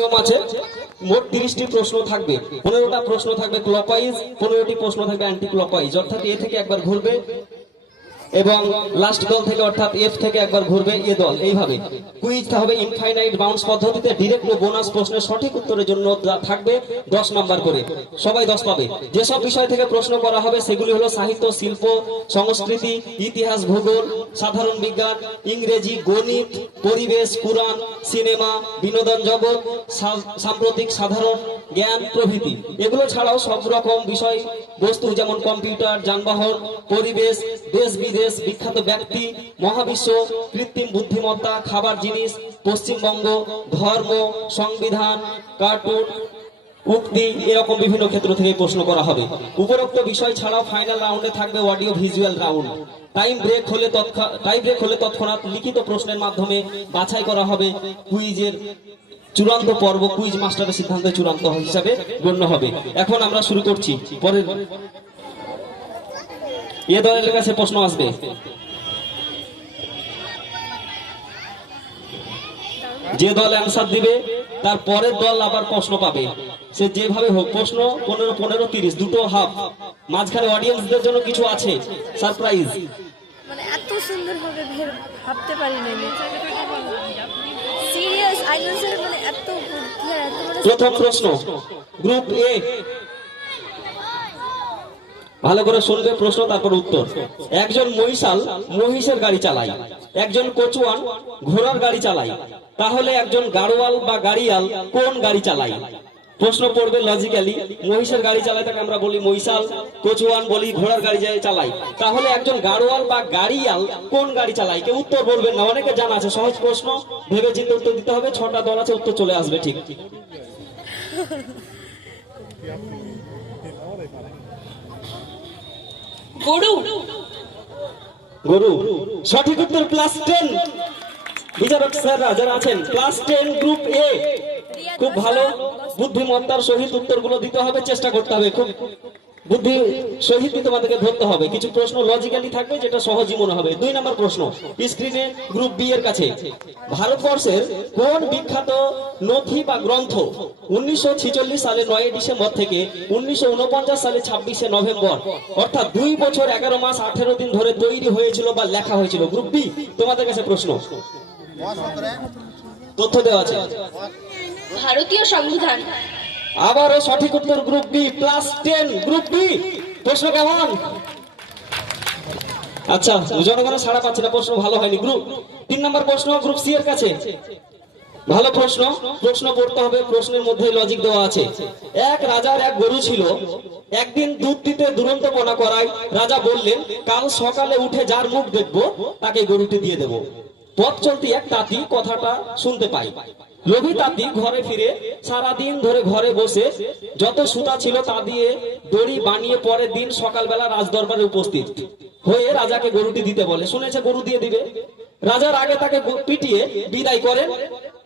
নিয়ম আছে, মোট 30টি প্রশ্ন থাকবে। 15টা প্রশ্ন থাকবে ক্লকওয়াইজ, 15টি প্রশ্ন থাকবে অ্যান্টি ক্লকওয়াইজ, অর্থাৎ এ থেকে একবার ঘুরবে এবং লাস্ট দল থেকে অর্থাৎ এফ থেকে একবার ঘুরবে এ দল। এইভাবে কুইজ হবে ইনফাইনাইট বাউন্স পদ্ধতিতে, ডিরেক্ট ও বোনাস প্রশ্নের সঠিক উত্তরের জন্য থাকবে 10 নাম্বার করে, সবাই 10 পাবে। যেসব বিষয় থেকে প্রশ্ন করা হবে সেগুলি হলো সাহিত্য, শিল্প, সংস্কৃতি, ইতিহাস, ভূগোল, সাধারণ বিজ্ঞান, ইংরেজি, গণিত, পরিবেশ, কুরআন, সিনেমা, বিনোদন জগৎ, সাম্প্রতিক সাধারণ জ্ঞান প্রভৃতি। এগুলো ছাড়াও সব রকম বিষয় বস্তু যেমন কম্পিউটার, যানবাহন, পরিবেশ, দেশ বিদেশ, বিখ্যাত ব্যক্তি, মহাবিশ্ব, কৃত্রিম বুদ্ধিমত্তা, খাবার জিনিস, পশ্চিমবঙ্গ, ধর্ম, সংবিধান, কার্টুন, উক্তি, এরকম বিভিন্ন ক্ষেত্র থেকে প্রশ্ন করা হবে। উপরোক্ত বিষয় ছাড়াও ফাইনাল রাউন্ডে থাকবে audio visual round. Time break হলে তৎক্ষণাৎ লিখিত প্রশ্নের মাধ্যমে বাছাই করা হবে কুইজের চূড়ান্ত পর্ব। কুইজ মাস্টারের সিদ্ধান্তে চূড়ান্ত হিসাবে গণ্য হবে। এখন আমরা শুরু করছি। পরের এ দলের কাছে প্রশ্ন আসবে। যে দল অ্যান্সার দিবে তার পরের দল আবার প্রশ্ন পাবে, সে যেভাবে হোক। প্রশ্ন 15, 15, 30, দুটো হাফ। মাঝখানে অডিয়েন্সদের জন্য কিছু আছে সারপ্রাইজ। মানে এত সুন্দর হবে ভাবতে পারি না। সিরিয়াস আইলেন্সের মানে এত প্রথম প্রশ্ন গ্রুপ এ, ভালো করে শুনবে প্রশ্ন তারপর উত্তর। একজন মহিষাল মহিষের গাড়ি চালায়, একজন কচুয়ান ঘোড়ার গাড়ি চালায়, তাহলে একজন গাড়োয়াল বা গাড়িয়াল কোন গাড়ি চালায়? প্রশ্ন পড়বে লজিক্যালি। মহিষের গাড়ি চালায় তাকে আমরা বলি মহিষাল, কচুয়ান বলি ঘোড়ার গাড়ি চালায়, তাহলে একজন গাড়োয়াল বা গাড়িয়াল কোন গাড়ি চালায়? কেউ উত্তর বলবেন না, অনেকে জানা আছে। সহজ প্রশ্ন, ভেবে চিন্তে উত্তর দিতে হবে। 6টা দল আছে, উত্তর চলে আসবে ঠিক। গরু। গরু সঠিক উত্তর, +10। বিচারক স্যাররা যারা আছেন +10 গ্রুপ এ। খুব ভালো বুদ্ধিমত্তার সহিত উত্তরগুলো দিতে হবে, চেষ্টা করতে হবে, খুব বুদ্ধি সহিত তোমাদেরকে ধরতে হবে। কিছু প্রশ্ন লজিক্যালি থাকবে যেটা সহজই মনে হবে। 2 নম্বর প্রশ্ন স্ক্রিনে গ্রুপ বি এর কাছে। ভারতবর্ষের কোন বিখ্যাত নথি বা গ্রন্থ 1946 সালে 9 ডিসেম্বর থেকে 1949 সালে 26 নভেম্বর, অর্থাৎ 2 বছর 11 মাস 18 দিন ধরে তৈরি হয়েছিল বা লেখা হয়েছিল? গ্রুপ বি তোমাদের কাছে প্রশ্ন, তথ্য দেওয়া আছে। ভারতীয় সংবিধান। আবারও সঠিক উত্তর গ্রুপ বি, +10 গ্রুপ বি। প্রশ্ন কেমন? আচ্ছা, জনগণের সাড়া পাচ্ছে না, প্রশ্ন ভালো হয়নি। গ্রুপ 3 নম্বর প্রশ্ন গ্রুপ সি এর কাছে। ভালো প্রশ্ন, প্রশ্ন পড়তে হবে, প্রশ্নের মধ্যে লজিক দেওয়া আছে। এক রাজার এক গরু ছিল, একদিন দুধ দিতে দুরন্তপনা করায় রাজা বললেন, কাল সকালে উঠে যার মুখ দেখবো তাকে গরুটি দিয়ে দেব। পথ চলতি এক তাঁতি কথাটা শুনতে পাই। লোভী তাঁতি ঘরে ফিরে সারাদিন ধরে ঘরে বসে যত সুতা ছিল তা দিয়ে দড়ি বানিয়ে পরের দিন সকালবেলা রাজদরবারে উপস্থিত হয়ে রাজাকে গরুটি দিতে বলে। শুনেছে গরু দিয়ে দিবে। রাজার আগে তাকে পিটিয়ে বিদায় করেন।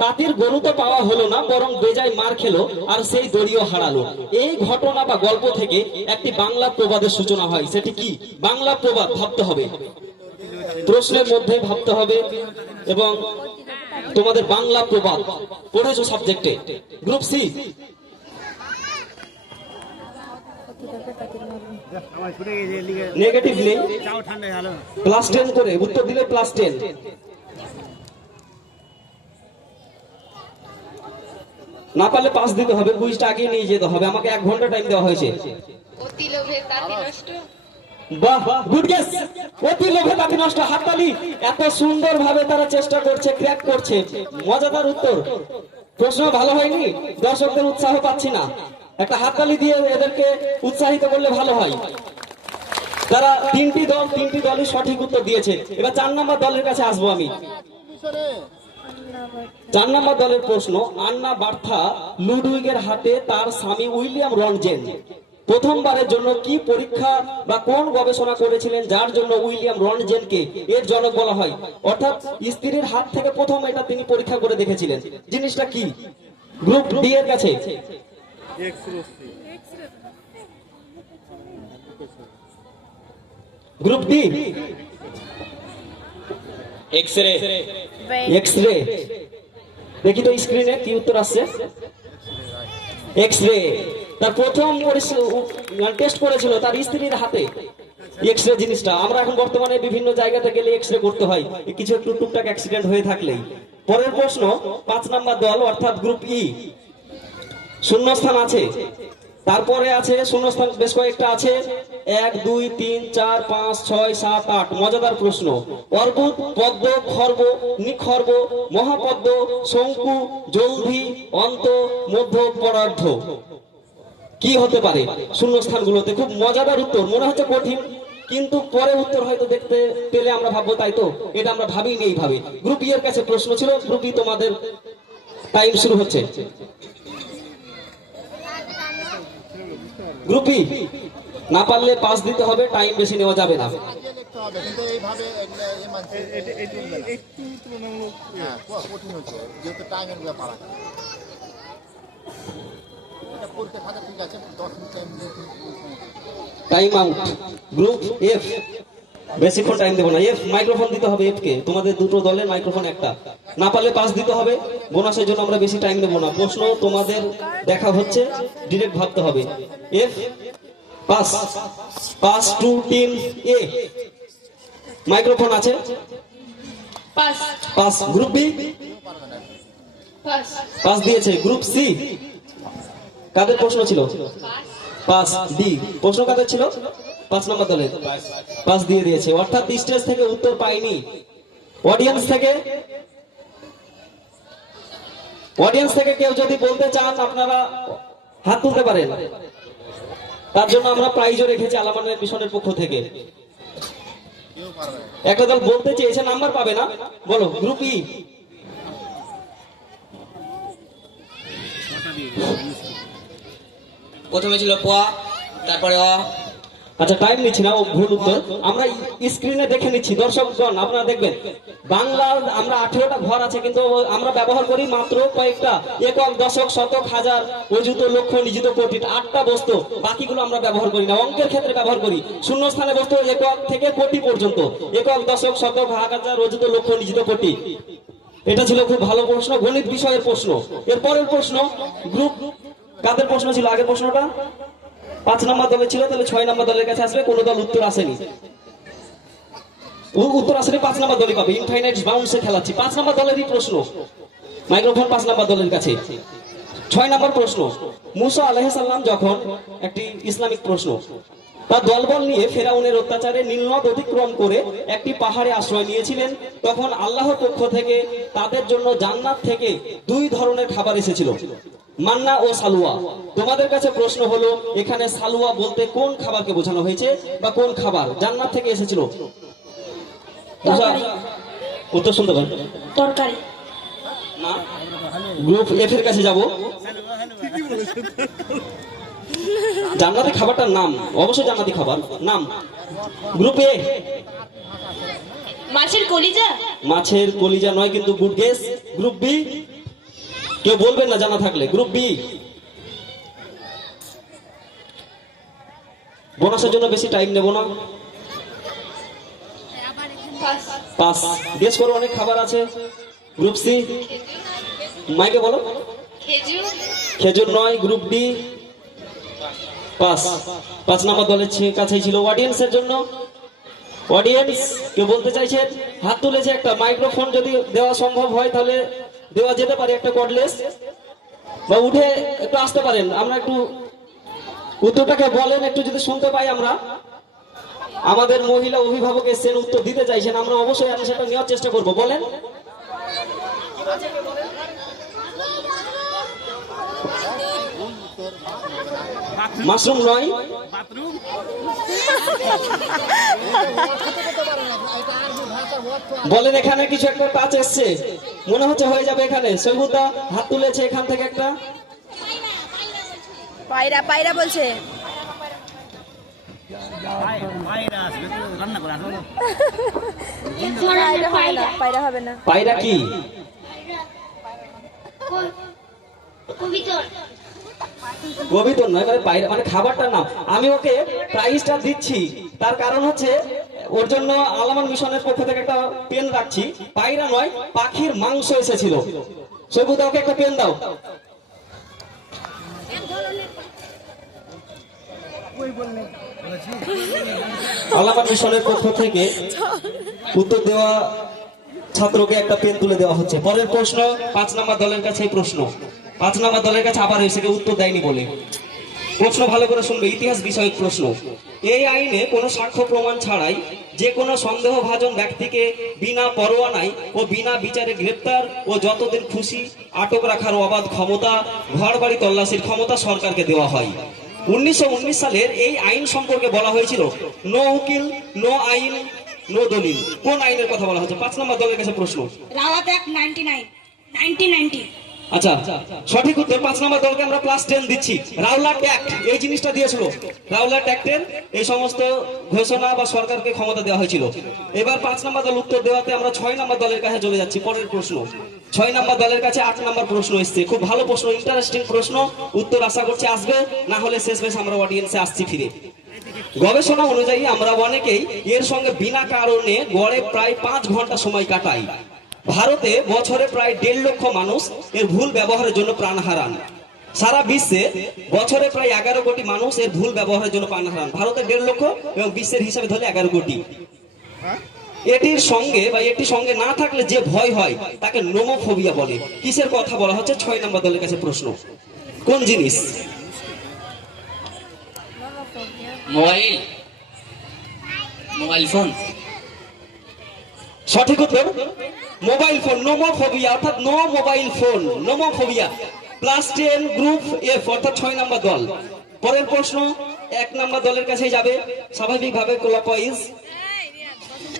তাঁতির গরু তো পাওয়া হলো না, বরং বেজায় মার খেলো আর সেই দড়িও হারালো। এই ঘটনা বা গল্প থেকে একটি বাংলা প্রবাদের সূচনা হয়। সেটি কি বাংলা প্রবাদ? ভাবতে হবে, প্রশ্নের মধ্যে ভাবতে হবে। এবং তোমাদের বাংলা প্রবাদ পড়েছো সাবজেক্টে। গ্রুপ সি নেগেটিভ নেই, +10 করে উত্তর দিলে +10। না পারলে 5 দিতে হবে, কুইজটা আগে নিয়ে যেতে হবে। আমাকে 1 ঘন্টা টাইম দেওয়া হয়েছে। অতি লোভে তাঁতি নষ্ট। বাহ, গুড গেস। অতি লোভে তাঁতি নষ্ট। হাততালি। এত সুন্দর ভাবে তারা চেষ্টা করছে, ক্র্যাক করছে। মজাদার উত্তর। প্রশ্ন ভালো হয়নি, দর্শকদের উৎসাহ পাচ্ছি না। একটা হাততালি দিয়ে এদেরকে উৎসাহিত করলে ভালো হয়। তারা 3টি দলই সঠিক উত্তর দিয়েছে। এবার 4 নম্বর দলের কাছে আসবো আমি। 4 নম্বর দলের প্রশ্ন, আন্না বার্থা লুডউইগের হাতে তার স্বামী উইলিয়াম রনজেন প্রথমবারের জন্য কি পরীক্ষা বা কোন গবেষণা করেছিলেন যার জন্য উইলিয়াম রনজেনকে এর জনক বলা হয়? অর্থাৎ স্ত্রীর হাত থেকে প্রথম এটা তিনি পরীক্ষা করে দেখেছিলেন। জিনিসটা কি? গ্রুপ ডি এর কাছে। Group D X ray. দেখি তো স্ক্রিনে কি উত্তর আসছে। এক্স রে, তার প্রথম টেস্ট করেছিল তার স্ত্রীর হাতে এক্স রে জিনিসটা। আমরা এখন বর্তমানে বিভিন্ন জায়গাতে গেলে এক্স রে করতে হয় কিছু একটু টুকটাক অ্যাক্সিডেন্ট হয়ে থাকলেই। পরের প্রশ্ন 5 নাম্বার দল অর্থাৎ গ্রুপ ই, শূন্যস্থান আছে, তারপরে আছে শূন্যস্থান বেশ কয়েকটা আছে, 1 2 3 4 5 6 7 8। মজাদার প্রশ্ন, অর্বুদ, পদ্ম, খর্ব, নিখর্ব, মহাপদ্ম, শঙ্কু, জলধি, অন্ত, মধ্য, পরার্ধ। কি হতে পারে শূন্যস্থানগুলোতে? খুব মজাদার উত্তর, মনে হচ্ছে কঠিন, কিন্তু পরে উত্তর হয়তো দেখতে পেলে আমরা ভাববো তাই তো, এটা আমরা ভাবিনি এইভাবে। গ্রুপ ই এর কাছে প্রশ্ন ছিল, গ্রুপ ই তোমাদের টাইম শুরু হচ্ছে। গ্রুপ ই না পারলে পাস দিতে হবে, টাইম বেশি নেওয়া যাবে না। লিখতে হবে কিন্তু এইভাবে এগুলা এই মানছে একটু তুলনামূলক কঠিন হচ্ছে যেহেতু টাইমের ব্যাপার আছে। এটা পরীক্ষা খাতা ঠিক আছে 10 minute time time out. Group F, বেশিক্ষণ টাইম দেবো না। এফ, মাইক্রোফোন দিতে হবে এফ কে, তোমাদের দুটো দলের মাইক্রোফোন একটা। না পারলে পাস দিতে হবে, বোনাসের জন্য আমরা বেশি টাইম নেবো না। প্রশ্ন তোমাদের দেখা হচ্ছে, ডিরেক্ট ভাবতে হবে। F, pass, pass to team A, microphone আছে, pass pass. Group B, pass pass দিয়েছে। গ্রুপ সি, কাদের প্রশ্ন ছিল? পাস। ডি, প্রশ্ন কাদের ছিল? 5 নম্বর দলের, পাস দিয়ে দিয়েছে। অর্থাৎ স্টেজ থেকে উত্তর পাইনি। অডিয়েন্স থেকে কেউ যদি বলতে চান আপনারা হাত তুলতে পারেন, তার জন্য আমরা প্রাইজও রেখেছি আলামানের মিশনের পক্ষ থেকে। একটা দল বলতে চেয়েছে, নাম্বার পাবে না, বলো। গ্রুপ ই, প্রথমে ছিল প, তারপরে অ। আচ্ছা টাইম নিচ্ছি না, ও ভুল উত্তর। আমরা স্ক্রিনে দেখে নিচ্ছি, দর্শকগণ আপনারা দেখবেন। বাংলার আমরা 18টা ঘর আছে, কিন্তু আমরা ব্যবহার করি মাত্র কয়েকটা, একক, দশক, শতক, হাজার, অযুত, লক্ষ, নিযুত, কোটি, 8টা বস্তু। বাকিগুলো আমরা ব্যবহার করি না। অঙ্কের ক্ষেত্রে ব্যবহার করি শূন্যস্থানে বস্তু একক থেকে কোটি পর্যন্ত, একক, দশক, শতক, হাজার, অযুত, লক্ষ, নিযুত, কোটি। এটা ছিল খুব ভালো প্রশ্ন, গণিত বিষয়ের প্রশ্ন। এরপরের প্রশ্ন গ্রুপ কাদের প্রশ্ন ছিল? আগের প্রশ্নটা 5 নম্বর দলে ছিল, তাহলে 6 নম্বর দলের কাছে আসবে। কোন দল উত্তর আসেনি, উত্তর আসেনি, 5 নম্বর দলই পাবে। ইনফাইনাইট বাউন্সে খেলাচ্ছি, 5 নম্বর দলেরই প্রশ্ন। মাইক্রোফোন 5 নম্বর দলের কাছে। 6 নম্বর প্রশ্ন, মুসা আলাইহিস সালাম যখন, একটি ইসলামিক প্রশ্ন, তার দলবল নিয়ে ফেরাউনের অত্যাচারে নীলনদ অতিক্রম করে একটি পাহাড়ে আশ্রয় নিয়েছিলেন, তখন আল্লাহর পক্ষ থেকে তাদের জন্য জান্নাত থেকে 2 ধরনের খাবার এসেছিল, মান্না ও সালুয়া। তোমাদের কাছে প্রশ্ন হলো, এখানে সালুয়া বলতে কোন খাবারকে বোঝানো হয়েছে, বা কোন খাবার জান্নাত থেকে এসেছিল? উত্তর শুনতে পারেন। তরকারি। না, গ্রুপ এফ এর কাছে যাব। জান্নাতি খাবারটার নাম, অবশ্যই জান্নাতি খাবার নাম। গ্রুপ এ, মাছের কলিজা। মাছের কলিজা নয়, কিন্তু গুড গেস। গ্রুপ বি, কেউ বলবেন না জানা থাকলে। গ্রুপ বি, বোনাসের জন্য বেশি টাইম নেব না। Pass pass. গেস করো, অনেক খাবার আছে। গ্রুপ সি, মাইকে বলো। খেজুর। খেজুর নয়। Group D, pass. 5 নম্বর দলের কাছেই ছিল। অডিয়েন্সের জন্য, অডিয়েন্স কেউ বলতে চাইছেন? হাত তুলেছে একটা। মাইক্রোফোন যদি দেওয়া সম্ভব হয় তাহলে দেওয়া যেতে পারে, একটা কর্ডলেস, বা উঠে একটু আসতে পারেন। আমরা একটু উত্তরটাকে বলেন, একটু যদি শুনতে পাই আমরা। আমাদের মহিলা অভিভাবক এসেছেন, উত্তর দিতে চাইছেন, আমরা অবশ্যই আমি সেটা নেওয়ার চেষ্টা করব। বলেন। মাশরুম নয়। বলেন, এখানে কিছু একটা টাচ এসছে, মনে হচ্ছে হয়ে যাবে এখানে। সৈবুদ্দা হাত তুলেছে এখান থেকে একটা। পায়রা, পায়রা বলছে। পায়রা হবে না, পায়রা হবে না। পায়রা কি? কবিতর নয়, মানে পায়রা মানে খাবারটার নাম। আমি ওকে প্রাইজটা দিচ্ছি, তার কারণ হচ্ছে ওর জন্য আলামান মিশনের পক্ষ থেকে একটা পেন রাখছি। পায়রা নয়, পাখির মাংস এসেছিল। সৈবুদা, ওকে একটা পেন দাও। আলামা মিশনের পক্ষ থেকে উত্তর দেওয়া ছাত্রকে একটা পেন তুলে দেওয়া হচ্ছে। পরের প্রশ্ন 5 নম্বর দলের কাছে এই প্রশ্ন। 5 নম্বর দলের কাছে আবার এসে কেউ উত্তর দেয়নি বলে প্রশ্ন ভালো করে শুনবে, ইতিহাস বিষয়ক প্রশ্ন। এই আইনে কোনো সাক্ষ্য প্রমাণ ছাড়াই যে কোনো সন্দেহভাজন ব্যক্তিকে বিনা পরোয়ানায় ও বিনা বিচারে গ্রেপ্তার ও যতদিন খুশি আটক রাখার অবাধ ক্ষমতা, ঘর বাড়ি তল্লাশির ক্ষমতা সরকারকে দেওয়া হয়। 1919 সালের এই আইন সম্পর্কে বলা হয়েছিল নো উকিল, নো আইন, নো দলিল। কোন আইনের কথা বলা হচ্ছে? 5 নম্বর দলের কাছে প্রশ্ন। রাওয়াত অ্যাক্ট 1990। আচ্ছা, সঠিক উত্তর। 5 নম্বর দলকে আমরা +10 দিচ্ছি। রাওলাট অ্যাক্ট এই জিনিসটা দিয়েছিল। রাওলাট অ্যাক্টের এই সমস্ত ঘোষণা বা সরকারকে ক্ষমতা দেওয়া হয়েছিল। এবার 5 নম্বর দল উত্তর দেওয়াতে আমরা 6 নম্বর দলের কাছে চলে যাচ্ছি। পরের প্রশ্ন 6 নম্বর দলের কাছে 8 নম্বর প্রশ্ন এসেছে। খুব ভালো প্রশ্ন, ইন্টারেস্টিং প্রশ্ন। উত্তর আশা করছি আসবে, না হলে শেষমেশ আমরা অডিয়েন্সে আসছি ফিরে। গবেষণা অনুযায়ী আমরা অনেকেই এর সঙ্গে বিনা কারণে গড়ে প্রায় 5 ঘন্টা সময় কাটাই। ভারতে বছরে প্রায় 1.5 লক্ষ মানুষ এর ভুল ব্যবহারের জন্য প্রাণ হারান। সারা বিশ্বে বছরে প্রায় 11 কোটি মানুষ এর ভুল ব্যবহারের জন্য প্রাণ হারান। ভারতে 1.5 লক্ষ এবং বিশ্বের হিসাবে ধরলে 11 কোটি। এটির সঙ্গে বা এটি সঙ্গে না থাকলে যে ভয় হয় তাকে নোমোফোবিয়া বলে। কিসের কথা বলা হচ্ছে? 6 নম্বর দলের কাছে প্রশ্ন। কোন জিনিস? Mobile phone. সঠিক উত্তর মোবাইল ফোন। নোমোফোবিয়া অর্থাৎ no mobile phone, nomophobia. +10 group F অর্থাৎ 6 নম্বর দল। পরের প্রশ্ন 1 নম্বর দলের কাছে যাবে স্বাভাবিকভাবে ক্লকওয়াইজ।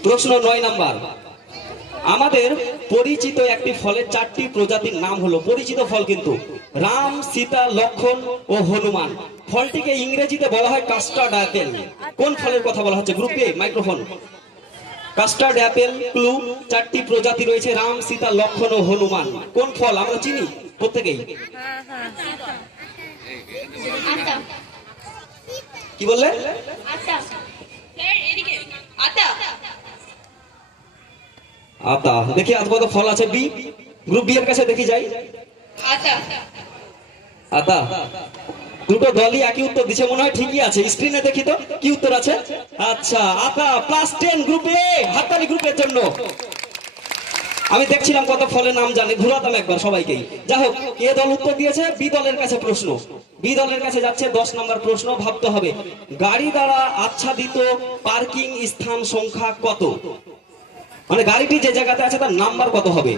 প্রশ্ন 9 নম্বর। আমাদের পরিচিত একটি ফলের 4টি প্রজাতির নাম হলো, পরিচিত ফল কিন্তু, রাম, সীতা, লক্ষণ ও হনুমান। ফলটিকে ইংরেজিতে বলা হয় কাস্টার্ড অ্যাপেল। কোন ফলের কথা বলা হচ্ছে? গ্রুপ এ, মাইক্রোফোন। Custard Apple clue. 4টি প্রজাতি রয়েছে, রাম, সীতা, লক্ষণ ও হনুমান। কোন ফল আমরা চিনি প্রত্যেকেই? আটা। কি বললে? আটা। এদিকে আটা। আতা। দেখি আজ কত ফল আছে। বি, গ্রুপ বি এর কাছে দেখি যাই। আটা। আতা। দুটো দলই একই উত্তর দিচ্ছে, মনে হয় ঠিকই আছে। স্ক্রিনে দেখি তো কি উত্তর আছে। আচ্ছা, আতা। +10 গ্রুপ এ। হাততালি গ্রুপের জন্য। আমি দেখছিলাম কত ফলের নাম জানি, ঘুরাতাম একবার সবাইকেই। যাই হোক, এ দল উত্তর দিয়েছে। বি দলের কাছে প্রশ্ন। বি দলের কাছে যাচ্ছে 10 নম্বর প্রশ্ন। ভাবতে হবে, গাড়ি দ্বারা আচ্ছাদিত পার্কিং স্থান সংখ্যা কত? মানে গাড়িটি যে জায়গাতে আছে তার নাম্বার কত হবে?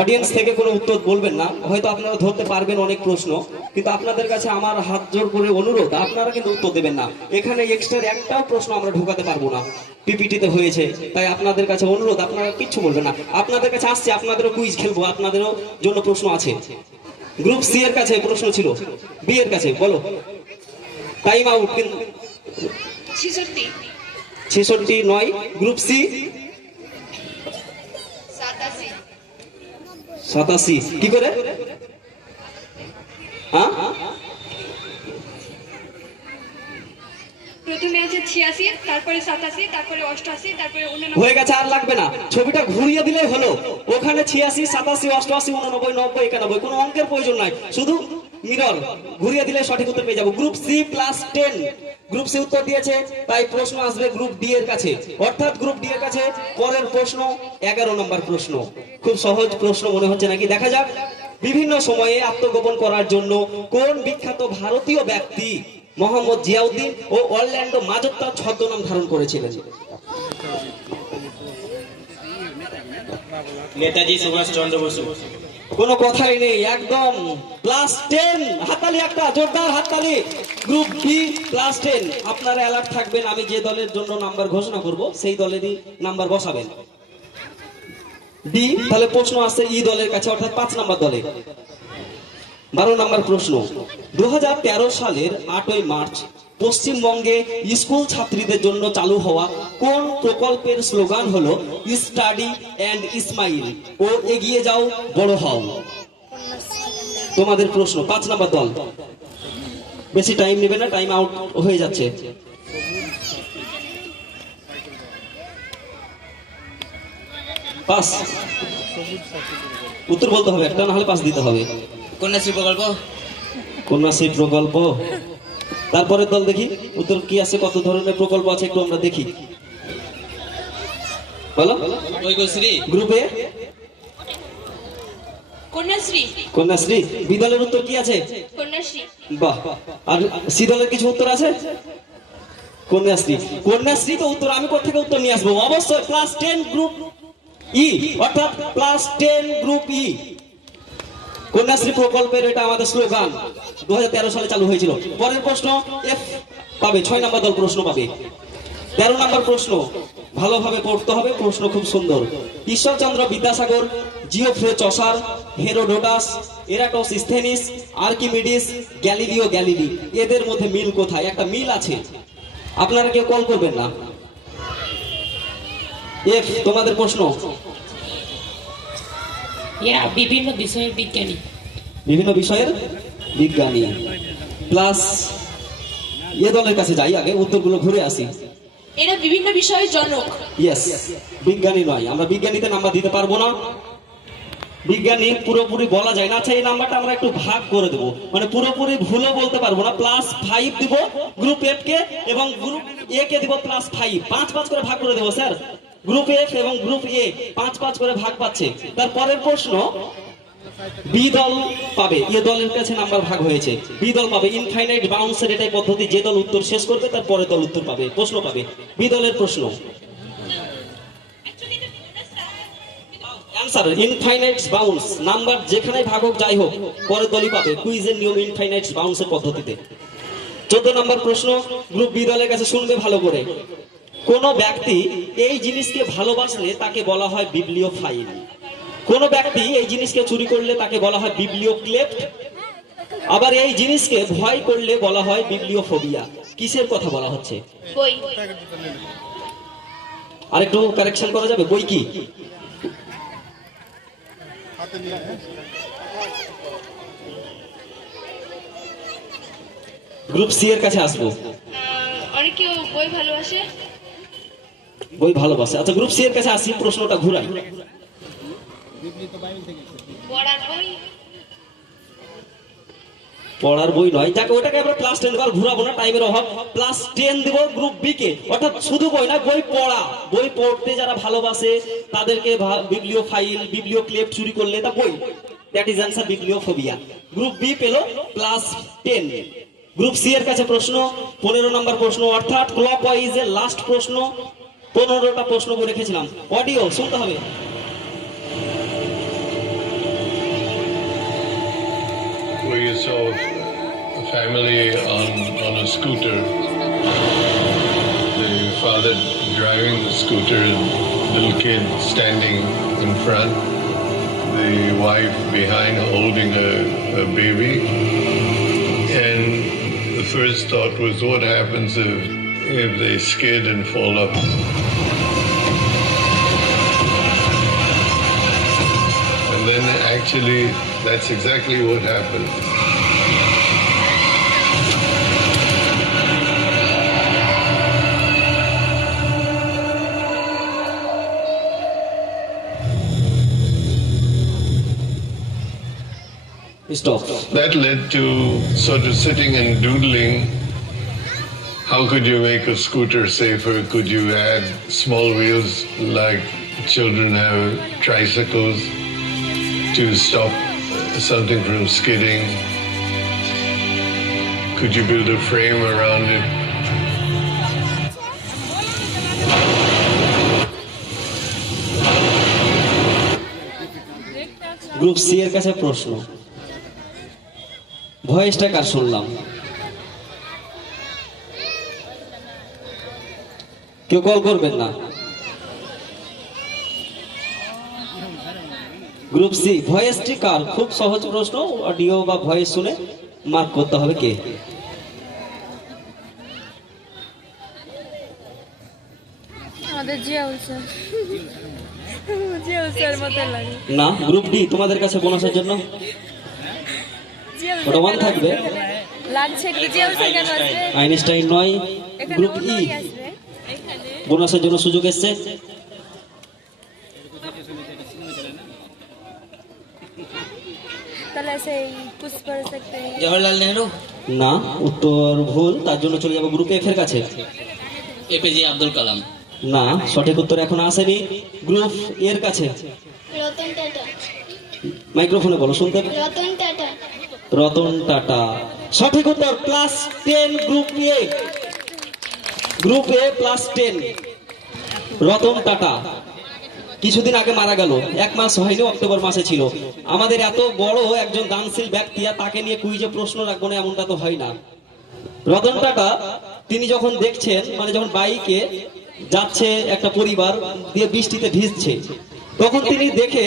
অডিয়েন্স থেকে কোনো উত্তর বলবেন না, হয়তো আপনারা ধরতে পারবেন অনেক প্রশ্ন, কিন্তু আপনাদের কাছে আমার হাত জোর করে অনুরোধ, আপনারা কিন্তু উত্তর দেবেন না। এখানে এক্সট্রা একটাও প্রশ্ন আমরা ঢোকাতে পারবো না, পিপিটিতে হয়েছে। তাই আপনাদের কাছে অনুরোধ, আপনারা কিচ্ছু বলবেন না। আপনাদের কাছে আসছে, আপনাদেরও কুইজ খেলবো, আপনাদেরও জন্য প্রশ্ন আছে। গ্রুপ সি এর কাছে প্রশ্ন ছিল, বি এর কাছে বলো। Time out. 66 নয়। Group C 87। কি করে? হ্যাঁ, প্রথমে আছে 86, তারপরে 87, তারপরে 88, তারপরে 89। হয়ে গেছে, আর লাগবে না। ছবিটা ঘুরিয়ে দিলেই হলো। ওখানে 86, 87, 88, 89, 90, 91, কোনো অঙ্কের প্রয়োজন নাই, শুধু মিরর ঘুরিয়ে দিলে সঠিক উত্তর পেয়ে যাবো। Group C +10। গ্রুপ সি উত্তর দিয়েছে, তাই প্রশ্ন আসবে গ্রুপ ডি এর কাছে। অর্থাৎ গ্রুপ ডি এর কাছে পরের প্রশ্ন 11 নম্বর প্রশ্ন। খুব সহজ প্রশ্ন মনে হচ্ছে নাকি? দেখা যাক। বিভিন্ন সময়ে আত্মগোপন করার জন্য কোন বিখ্যাত ভারতীয় ব্যক্তি মোহাম্মদ জিয়াউদ্দিন ও অরল্যান্ডো মাজোত্তার ছদ্মনাম ধারণ করেছিলেন? নেতাজি সুভাষ চন্দ্র বসু। কোনো কথাই নেই, একদম +10। হাততালি, একটা জোরদার হাততালি। Group B +10। আপনারা অ্যালার্ট থাকবেন, আমি যে দলের জন্য নাম্বার ঘোষণা করব সেই দলেরই নাম্বার বসাবেন। ডি, তাহলে প্রশ্ন আসছে ই দলের কাছে, অর্থাৎ 5 নম্বর দলে। 12 নম্বর প্রশ্ন। 2013 সালের 8ই মার্চ পশ্চিমবঙ্গে স্কুল ছাত্রীদের জন্য চালু হওয়া কোন প্রকল্পের স্লোগান হলো স্টাডি অ্যান্ড স্মাইল ও এগিয়ে যাও বড় হও? তোমাদের প্রশ্ন। 5 নম্বর দল, বেশি টাইম নেবে না, টাইম আউট হয়ে যাচ্ছে। পাস। উত্তর বলতে হবে একটা, না হলে পাস দিতে হবে। কন্যাশ্রী প্রকল্প। কন্যাশ্রী প্রকল্প। তারপরের দল দেখি উত্তর কি আছে, কত ধরনের প্রকল্প আছে একটু আমরা দেখি। বলো। Aikyashree. Group A Kanyashree. Kanyashree. B দলের উত্তর কি আছে? কন্যাশ্রী। বাহ। আর সি দলের কিছু উত্তর আছে? কন্যাশ্রী। কন্যাশ্রী তো উত্তর, আমি কোথা থেকে উত্তর নিয়ে আসবো? অবশ্যই ক্লাস 10 গ্রুপ ই, অর্থাৎ ক্লাস 10 গ্রুপ ই। কন্যাশ্রী প্রকল্পের এটা আমাদের স্লোগান, 2013 সালে চালু হয়েছিল। পরের প্রশ্ন এফ পাবে, 6 নম্বর দল প্রশ্ন পাবে। 13 নম্বর প্রশ্ন ভালোভাবে পড়তে হবে, প্রশ্ন খুব সুন্দর। Ishwarchandra Vidyasagar, Geoffrey Chaucer, Herodotus, Eratosthenes, Archimedes, Galileo Galilei, এদের মধ্যে মিল কোথায়? একটা মিল আছে, আপনারা কেউ কল করবেন না। এফ তোমাদের প্রশ্ন। এরা বিভিন্ন বিষয়ের বিজ্ঞানী। বিভিন্ন বিষয়ের বিজ্ঞানী। প্লাস এ দলের কাছে যাই, আগে উত্তরগুলো ঘুরে আসি। এরা বিভিন্ন বিষয়ের জনক। ইয়েস, বিজ্ঞানী নয়, আমরা বিজ্ঞানীতে নাম্বার দিতে পারবো না। বিজ্ঞানী পুরোপুরি বলা যায় না। আচ্ছা, এই নাম্বারটা আমরা একটু ভাগ করে দেবো, মানে পুরোপুরি ভুলও বলতে পারবো না। +5 দিব গ্রুপ এফ কে, এবং গ্রুপ এ কে দিব +5, 5 করে ভাগ করে দেবো স্যার। গ্রুপ এফ এবং গ্রুপ এ 5 করে ভাগ পাচ্ছে। তারপরের প্রশ্ন বি দল পাবে, এ দলের কাছে নাম্বার ভাগ হয়েছে, বি দল পাবে ইনফাইনাইট বাউন্সের এটাই পদ্ধতি, যে দল উত্তর শেষ করবে তার পরের দল উত্তর পাবে, প্রশ্ন পাবে। বি দলের প্রশ্ন অ্যানসার ইনফাইনাইট বাউন্স, নাম্বার যেখানে ভাগ হোক যাই হোক পরের দলই পাবে। কুইজের নিয়ম ইনফাইনাইট বাউন্সের পদ্ধতিতে। 14 নম্বর প্রশ্ন গ্রুপ বি দলের কাছে, শুনবে ভালো করে। কোন ব্যক্তি এই জিনিসকে ভালোবাসলে তাকে বলা হয় বিবলিওফাইল। কোন ব্যক্তি এই জিনিসকে চুরি করলে তাকে বলা হয় বিবলিওক্লেপ্ট। আবার এই জিনিসকে ভয় করলে বলা হয় বিবলিওফোবিয়া। কিসের কথা বলা হচ্ছে? বই। আরেকটু কারেকশন করা যাবে, বই কি? হাতে নিয়ে গ্রুপ সি এর কাছে আসবো। অনেকেও বই ভালোবাসে। বই ভালোবাসে। আচ্ছা, গ্রুপ সি এর কাছে আসি, প্রশ্নটা ঘুরাই। পড়ার বই। পড়ার বই নয়, যাকে ওটাকে আমরা +10 বার ঘুরাবো না, টাইমের অভাব। +10 দেব গ্রুপ বি কে, অর্থাৎ শুধু বই না, বই পড়া। বই পড়তে যারা ভালোবাসে তাদেরকে বিবলিওফাইল, বিবলিওক্লেপ্ট, চুরি করলে তা বই। That is answer bibliophobia. Group B পেল +10। গ্রুপ সি এর কাছে প্রশ্ন 15 নম্বর প্রশ্ন, অর্থাৎ ক্লকওয়াইজের লাস্ট প্রশ্ন। 15টা প্রশ্ন করে রেখেছিলাম, অডিও শুনতে হবে। Where you saw a family on a scooter, the father driving the scooter and little kid standing in front, the wife behind holding a baby. And the first thought was, what happens if they skid and fall up? And then actually, that's exactly what happened. Stop. That led to sort of sitting and doodling. How could you make a scooter safer? Could you add small wheels like children have tricycles to stop something from skidding? Could you build a frame around it? Group C এর কাছে প্রশ্ন, ভয়েসটা কার শুনলাম? কেউ call করবেন না। Group C ভয়েসটি কার? খুব সহজ প্রশ্ন, অডিও বা ভয়েস শুনে মার্ক করতে হবে কে। আমাদের জিয়াউল স্যার। জিয়াউল স্যার মতো লাগে না, গ্রুপ ডি তোমাদের কাছে বোনাসের জন্য জিয়াউল ওটা মনে থাকবে। লাগছে কিন্তু জিয়াউল স্যার কেন আসবে? আইনস্টাইন নয়, এখানে গ্রুপ ই অন্যই আসবে। এখানে বোনাসের জন্য সুযোগ এসছে। ऐसे ही कुछ पढ़ सकते हैं। জওহরলাল নেহরু, না, উত্তর ভুল। তার জন্য চলে যাবো গ্রুপ এফ এর কাছে। এপিজে আব্দুল কালাম, না, সঠিক উত্তর এখন আসেনি। গ্রুপ এর কাছে। রতন টাটা। মাইক্রোফোনে বলো, শুনতে। রতন টাটা। রতন টাটা সঠিক উত্তর। ক্লাস 10 গ্রুপ এ, গ্রুপ এ ক্লাস 10 রতন টাটা কিছুদিন আগে মারা গেল, 1 মাস হয়নি, অক্টোবর মাসে ছিল। আমাদের এত বড় একজন দানশীল ব্যক্তি, আর তাকে নিয়ে কুইজে প্রশ্ন রাখবো না এমনটা তো হয় না। রতন টাটা তিনি যখন দেখছেন, মানে যখন বাইকে যাচ্ছে একটা পরিবার দিয়ে বৃষ্টিতে ভিজছে, তখন তিনি দেখে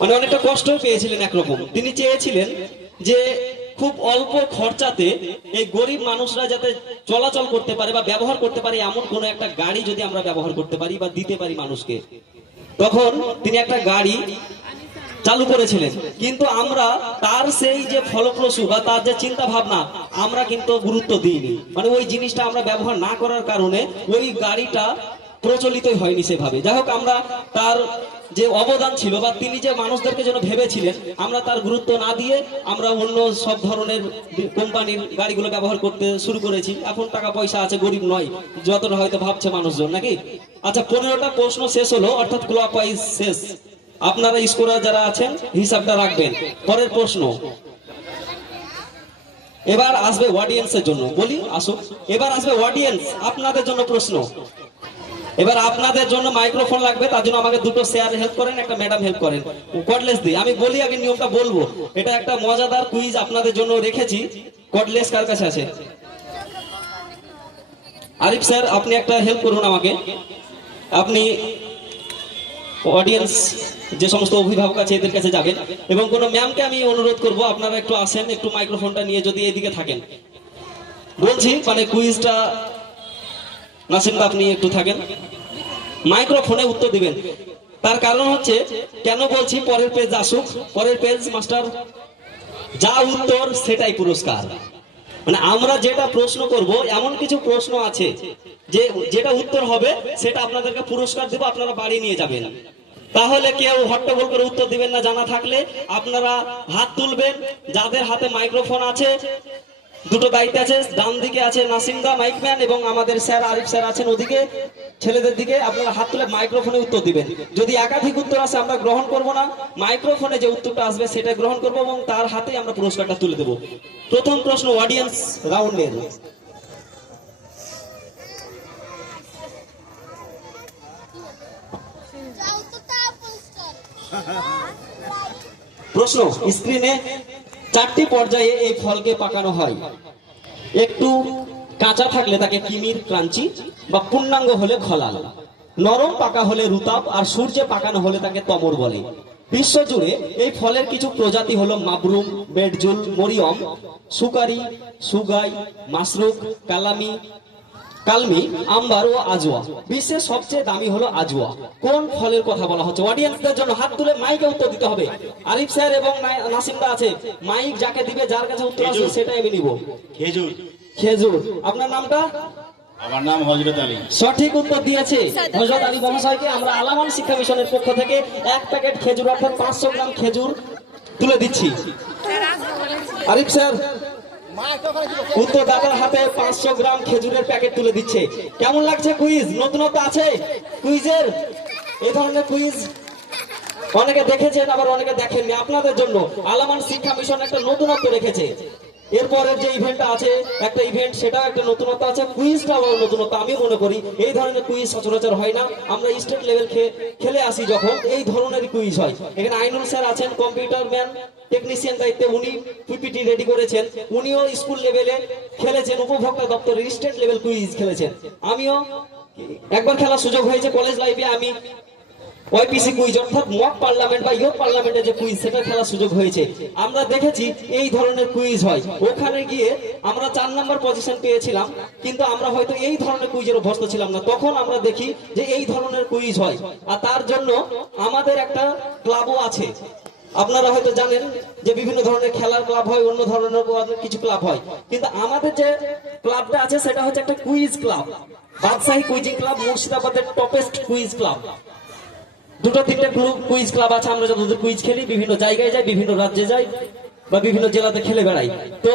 মানে অনেকটা কষ্ট পেয়েছিলেন একরকম। তিনি চেয়েছিলেন যে খুব অল্প খরচাতে এই গরিব মানুষরা যাতে চলাচল করতে পারে বা ব্যবহার করতে পারে এমন কোন একটা গাড়ি যদি আমরা ব্যবহার করতে পারি বা দিতে পারি মানুষকে, তখন তিনি একটা গাড়ি চালু করেছিলেন। কিন্তু আমরা তার সেই যে ফলপ্রসূ বা তার যে চিন্তা ভাবনা আমরা কিন্তু গুরুত্ব দিইনি, মানে ওই জিনিসটা আমরা ব্যবহার না করার কারণে ওই গাড়িটা প্রচলিতই হয়নি সেভাবে। যাই হোক, আমরা তার যে অবদান ছিল বা তিনি যে মানুষদেরকে যেন ভেবেছিলেন, আমরা তার গুরুত্ব না দিয়ে আমরা অন্য সব ধরনের কোম্পানির গাড়িগুলো ব্যবহার করতে শুরু করেছি। এখন টাকা পয়সা আছে, গরিব নয় যতটা হয়তো ভাবছে মানুষজন, নাকি? আচ্ছা, 15টা প্রশ্ন শেষ হলো, অর্থাৎ ক্লকওয়াইজ শেষ। আপনারা স্কোরার যারা আছেন হিসাবটা রাখবেন। পরের প্রশ্ন এবার আসবে অডিয়েন্সের জন্য। বলি আসুক, এবার আসবে অডিয়েন্স, আপনাদের জন্য প্রশ্ন। এবার আপনাদের জন্য মাইক্রোফোন লাগবে, তার জন্য আমাকে দুটো শেয়ার হেল্প করেন, একটা ম্যাডাম হেল্প করেন। কর্ডলেস দিই, আমি বলি আগে নিয়মটা বলবো। এটা একটা মজাদার কুইজ আপনাদের জন্য রেখেছি। কর্ডলেস কার কাছে আছে? আরিফ স্যার, আপনি একটা হেল্প করুন আমাকে। আপনি অডিয়েন্স যে সমস্ত অভিভাবক আছে এদের কাছে যাবেন এবং কোনো ম্যামকে আমি অনুরোধ করব আপনারা একটু আসেন, একটু মাইক্রোফোনটা নিয়ে যদি এদিকে থাকেন। বলছি মানে কুইজটা নাসিমদা আপনি একটু থাকেন, মাইক্রোফোনে উত্তর দিবেন। তার কারণ হচ্ছে, কেন বলছি, পরের পেজ আসুক। পরের পেজ মাস্টার, যা উত্তর সেটাই পুরস্কার। মানে আমরা যেটা প্রশ্ন করব এমন কিছু প্রশ্ন আছে যে যেটা উত্তর হবে সেটা আপনাদেরকে পুরস্কার দেব, আপনারা বাড়ি নিয়ে যাবেন। তাহলে কেউ হট্টগোল করে উত্তর দিবেন না। জানা থাকলে আপনারা হাত তুলবেন। যাদের হাতে মাইক্রোফোন আছে, দুটো দায়িত্ব আছে, ডান দিকে আছে নাসিমদা মাইকম্যান এবং আমাদের স্যার আরিফ স্যার আছেন ওদিকে ছেলেদের দিকে। আপনারা হাত তুলে মাইক্রোফোনে উত্তর দিবেন। যদি একাধিক উত্তর আসে আমরা গ্রহণ করব না, মাইক্রোফোনে যে উত্তরটা আসবে সেটা গ্রহণ করব এবং তার হাতেই আমরা পুরস্কারটা তুলে দেব। প্রথম প্রশ্ন অডিয়েন্স রাউন্ডের। প্রশ্ন স্ক্রিনে, 4টি পর্যায়ে এই ফলকে পাকানো হয়। একটু কাঁচা থাকলে তাকে কিমির ক্রাঞ্চি বা পূর্ণাঙ্গ হলে খলাল, নরম পাকা হলে রুতাব, আর সূর্যে পাকানো হলে তাকে তমর বলে। বিশ্বজুড়ে এই ফলের কিছু প্রজাতি হলো মাবরুম, বেডজুল, মরিয়ম, সুকারি, সুগাই, মাসরুক, কালমি, আম্বার ও আজওয়া। বিশ্বের সবচেয়ে দামি হলো আজওয়া। কোন ফলের কথা বলা হচ্ছে? অডিয়েন্সদের জন্য হাত তুলে মাইকে উত্তর দিতে হবে। আরিফ স্যার এবং নাসিমদা আছে, মাইক যাকে দিবে, যার কাছে উত্তর আসবে সেটাই আমি নিব। খেজুর। খেজুর। আপনার নামটা? আমার নাম হযরত আলী। সঠিক উত্তর দিয়েছে হযরত আলী মহাশয়কে আমরা আলামান শিক্ষা মিশনের পক্ষ থেকে 1 প্যাকেট খেজুর অর্থাৎ 500 গ্রাম খেজুর তুলে দিচ্ছি। আরিফ স্যার উত্তর দাদার হাতে 500 গ্রাম খেজুরের প্যাকেট তুলে দিচ্ছে। কেমন লাগছে কুইজ? নতুনত্ব আছে কুইজের। এই ধরনের কুইজ অনেকে দেখেছেন, আবার অনেকে দেখেননি। আপনাদের জন্য আলামান শিক্ষা মিশন একটা নতুনত্ব রেখেছে। এরপরের যে ইভেন্টটা আছে, একটা ইভেন্ট, সেটাও একটা নতুনত্ব আছে, কুইজটাও নতুনত্ব। আমি মনে করি এই ধরনের কুইজ সচরাচর হয় না। আমরা স্টেট লেভেল খেলে আসি যখন, এই ধরনের কুইজ হয়। এখানে আইনুল স্যার আছেন, কম্পিউটার ম্যান টেকনিশিয়ান দায়িত্বে, উনি পিপিটি রেডি করেছেন। উনিও স্কুল লেভেলে খেলেছেন, উপভোক্তা দপ্তরের স্টেট লেভেল কুইজ খেলেছেন। আমিও একবার খেলার সুযোগ হয়েছে কলেজ লাইফে। আমি ওয়াইপিসি কুইজ অর্থাৎ মক পার্লামেন্ট বা ইয়ুথ পার্লামেন্টের যে কুইজ, সেটা খেলার সুযোগ হয়েছে। আমরা দেখেছি এই ধরনের কুইজ হয়। ওখানে গিয়ে আমরা 4 নম্বর পজিশন পেয়েছিলাম, কিন্তু আমরা হয়তো এই ধরনের কুইজের অভ্যস্ত ছিলাম না। তখন আমরা দেখি যে এই ধরনের কুইজ হয়, আর তার জন্য আমাদের একটা ক্লাবও আছে। আপনারা হয়তো জানেন যে বিভিন্ন ধরনের খেলার ক্লাব হয়, অন্য ধরনের কিছু ক্লাব হয়, কিন্তু আমাদের যে ক্লাবটা আছে সেটা হচ্ছে একটা কুইজ ক্লাব, বাদশাহী কুইজিং ক্লাব, মুর্শিদাবাদের টপেস্ট কুইজ ক্লাব। দুটো তিনটে কুইজ ক্লাব আছে, আমরা যতদূর কুইজ খেলি, বিভিন্ন জায়গায় যাই, বিভিন্ন রাজ্যে যাই বা বিভিন্ন জেলাতে খেলে বেড়াই। তো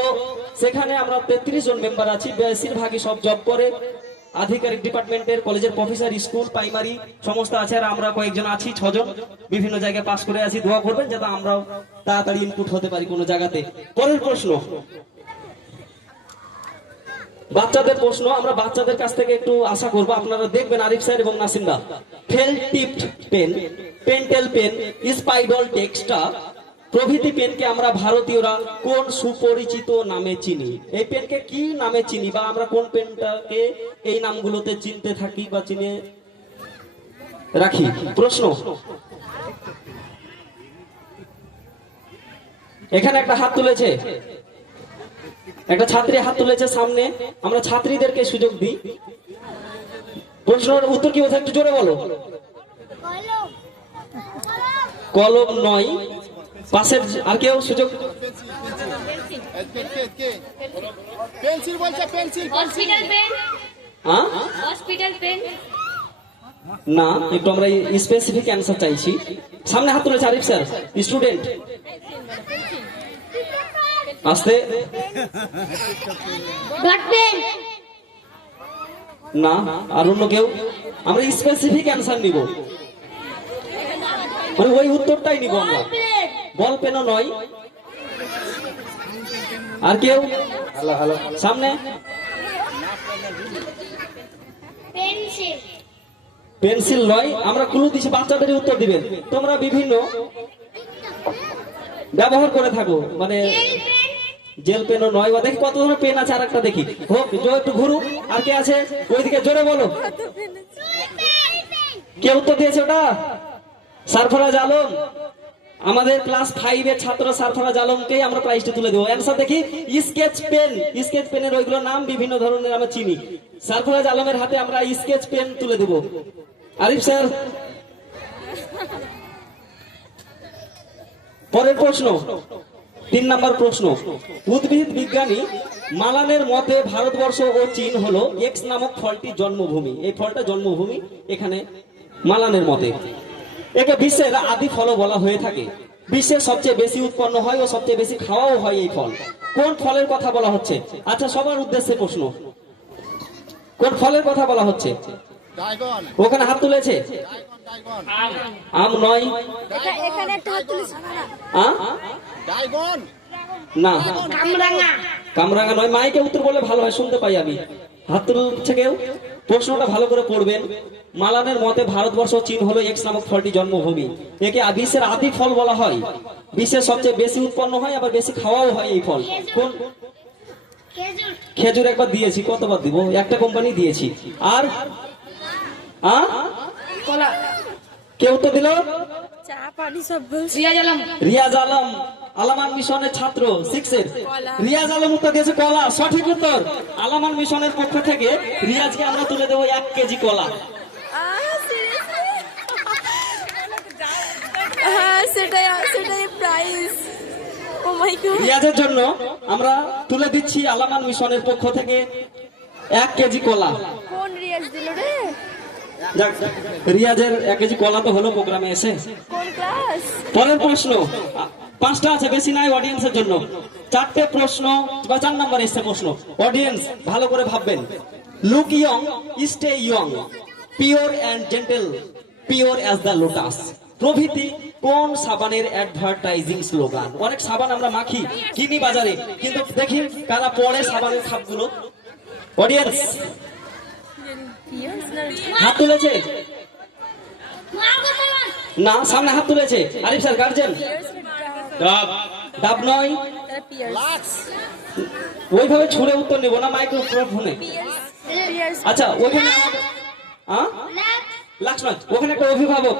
সেখানে আমরা 33 জন মেম্বার আছি, বেশিরভাগই সব জব করে, আধিকারিক ডিপার্টমেন্টের, কলেজের প্রফেসর, স্কুল, প্রাইমারি সমস্ত আছে, আর আমরা কয়েকজন আছি 6 জন, বিভিন্ন জায়গায় পাস করে আছি। দোয়া করবেন যাতে আমরাও তাড়াতাড়ি ইনপুট হতে পারি কোনো জায়গাতে। পরের প্রশ্ন, বাচ্চাদের প্রশ্ন। আমরা বাচ্চাদের কাছ থেকে একটু আশা করবো আপনারা দেখবেন আরিফ স্যার এবং নাসিমদা। ফেল টিপড পেন, পেন্টেল পেন, স্পাইডল টেক্সটা প্রভৃতি পেনকে আমরা ভারতীয়রা কোন সুপরিচিত নামে চিনি? এই পেনকে কি নামে চিনি, বা আমরা কোন পেনটাকে এই নামগুলোতে চিনতে থাকি বা চিনে রাখি? প্রশ্ন, এখানে একটা হাত তুলেছে, একটা ছাত্রী হাত তুলেছে সামনে, আমরা ছাত্রীদেরকে সুযোগ দিই। প্রশ্নের উত্তর কি হচ্ছে একটু জোরে বলো। কলম নয়, পাশের আর কেউ সুযোগ? পেন্সিল বলছে, পেন্সিল। হসপিটাল পেন, হ্যাঁ হসপিটাল পেন। না, একটু আমরা স্পেসিফিক অ্যান্সার চাইছি। সামনে হাত তুলেছে আরিফ স্যার, স্টুডেন্ট আসতে। Black pen. না, আর অন্য কেউ? আমরা স্পেসিফিক অ্যান্সার নিব, মানে ওই উত্তরটাই নিব আমরা। বল পেনও নয়, আর কেউ? সামনে পেন্সিল। পেন্সিল নয়, আমরা ক্লু দিছি, বাচ্চাদের উত্তর দিবেন। তোমরা বিভিন্ন ব্যবহার করে থাকো, মানে জেল পেনও নয়, বা দেখি কত ধরনের পেন আছে, আর একটা দেখি হোক, একটু ঘুরুক। আর কে আছে ওইদিকে, জোরে বলো। কে উত্তর দিয়েছে ওটা? সারফরাজ আলম, আমাদের ক্লাস 5 এর ছাত্র সারফরাজ আলমকেই আমরা প্রাইজটা তুলে দেবো। অ্যান্সার দেখি, স্কেচ পেন। স্কেচ পেনের ওইগুলো নাম বিভিন্ন ধরনের আমরা চিনি, সারফরাজ আলমের হাতে আমরা স্কেচ পেন তুলে দেব। আরিফ স্যার, পরের প্রশ্ন, 3 নম্বর প্রশ্ন। উদ্ভিদ বিজ্ঞানী মালানের মতে ভারতবর্ষ ও চীন হলো এক্স নামক ফলটি জন্মভূমি। এই ফলটা জন্মভূমি এখানে মালানের মতে। একে বিশ্বের আদি ফলও বলা হয়ে থাকে। বিশ্বের সবচেয়ে বেশি উৎপন্ন হয় ও সবচেয়ে বেশি খাওয়াও হয় এই ফল। কোন ফলের কথা বলা হচ্ছে? আচ্ছা, সবার উদ্দেশ্যে প্রশ্ন, কোন ফলের কথা বলা হচ্ছে? ড্রাগন। ওখানে হাত তুলেছে। ড্রাগন। আম নয়। এখানে একটা হাত তুলেছে। ড্রাগন। না, কামরাঙা। কামরাঙা নয়। মাইকে উত্তর বলে ভালো হয়, শুনতে পাই আমি। হাত তুলছে কেউ? প্রশ্নটা ভালো করে পড়বেন। মালানের মতে ভারতবর্ষ ও চীন হলো এক্স নামক ফলটি জন্মভূমি। একে বিশ্বের আদি ফল বলা হয়। বিশ্বের সবচেয়ে বেশি উৎপন্ন হয়, আবার বেশি খাওয়াও হয় এই ফল। কোন? খেজুর। খেজুর একবার দিয়েছি, কতবার দিব? একটা কোম্পানি দিয়েছি। আর কলা। কে উত্তর দিল? চা পানি সব বলছে। রিয়াজ আলম। রিয়াজ আলম, আলামান মিশনের ছাত্র 6 এর। রিয়াজ আলম উত্তর দিয়েছে কলা। সঠিক উত্তর। আলামান মিশনের পক্ষ থেকে রিয়াজকে আমরা তুলে দেবো 1 কেজি কলা। হ্যাঁ, সেটাই প্রাইজ। ও মাই গড। রিয়াজের জন্য আমরা তুলে দিচ্ছি আলামান মিশনের পক্ষ থেকে 1 কেজি কলা। কোন রিয়াজ দিল রে? যাক, রিয়াজের 1 কেজি কলা তো হলো প্রোগ্রামে এসে। কোন ক্লাস? পরের প্রশ্ন, 5টা আছে, বেশি নাই অডিয়েন্সের জন্য। 4টে প্রশ্ন বা 4 নম্বর এসছে প্রশ্ন। অডিয়েন্স ভালো করে ভাববেন। Look young, stay young, pure and gentle, pure as the lotus প্রভৃতি কোন সাবানের অ্যাডভার্টাইজিং স্লোগান? অনেক সাবান আমরা মাখি, কিনি বাজারে, কিন্তু দেখি কারা পড়ে সাবানের খাপগুলো। অডিয়েন্স হাত তুলেছে? না, সামনে হাত তুলেছে আরিফ স্যার, গার্জেন। ডাব নয়। ওইভাবে ছুড়ে উত্তর নেবো না, মাইক্রোফোনে। আচ্ছা, ওইখানে লাক্স নয়, ওখানে একটা অভিভাবক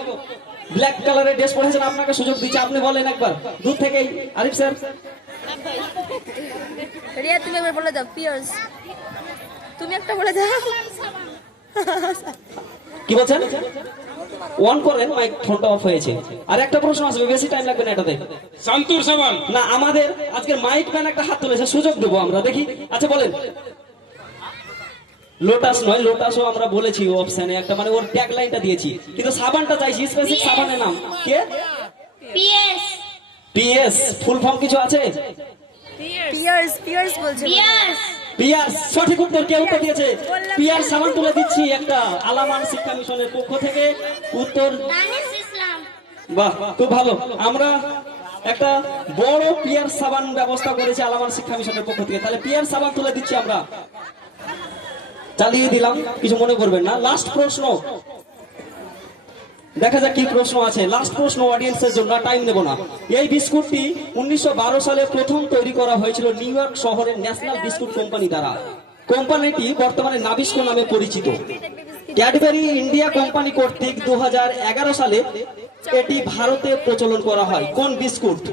ব্ল্যাক কালারের ড্রেস পরেছেন, আপনাকে সুযোগ দিচ্ছে, আপনি বলেন একবার দূর থেকেই। আরিফ স্যার, রিয়া তুমি একবার বলে দাও। পিয়ার্স, তুমি একটা বলে দাও। কি বলছেন? অন করেন, মাইক ফোনটা অফ হয়েছে। আর একটা প্রশ্ন আসবে, বেশি টাইম লাগবে না এটাতে। শান্তুর সাবান। না, আমাদের আজকের মাইক ম্যান একটা হাত তুলেছে, সুযোগ দেবো আমরা, দেখি। আচ্ছা বলেন। লোটাস নয়, লোটাসও আমরা বলেছি অপশনে একটা, মানে ওর ট্যাগ লাইনটা দিয়েছি, কিন্তু সাবানটা চাইছি স্পেসিফিক সাবানের নাম কে? পিএস পিএস ফুল ফর্ম কিছু আছে? পিয়ার্স বলছে পিয়াস পিয়ার সঠিক উত্তর, কে উত্তর দিয়েছে? পিয়ার সাবান তুলে দিচ্ছি একটা আলামান শিক্ষা মিশনের পক্ষ থেকে উত্তর। তানিস ইসলাম বাহ, খুব ভালো। আমরা একটা বড় পিয়ার সাবান ব্যবস্থা করেছি আলামান শিক্ষা মিশনের পক্ষ থেকে, তাহলে পিয়ার সাবান তুলে দিচ্ছি আমরা, চালিয়ে দিলাম, কিছু মনে করবেন না। লাস্ট প্রশ্ন, দেখা যাক কি প্রশ্ন আছে। লাস্ট প্রশ্ন অডিয়েন্সের জন্য, টাইম নেব না। এই বিস্কুটটি 1912 সালে প্রথম তৈরি করা হয়েছিল নিউ ইয়র্ক শহরের ন্যাশনাল বিস্কুট কোম্পানি দ্বারা। কোম্পানিটি বর্তমানে নাবিস্কো নামে পরিচিত। ক্যাডবেরি ইন্ডিয়া কোম্পানি কর্তৃক 2011 সালে এটি ভারতে প্রচলন করা হয়। কোন বিস্কুট?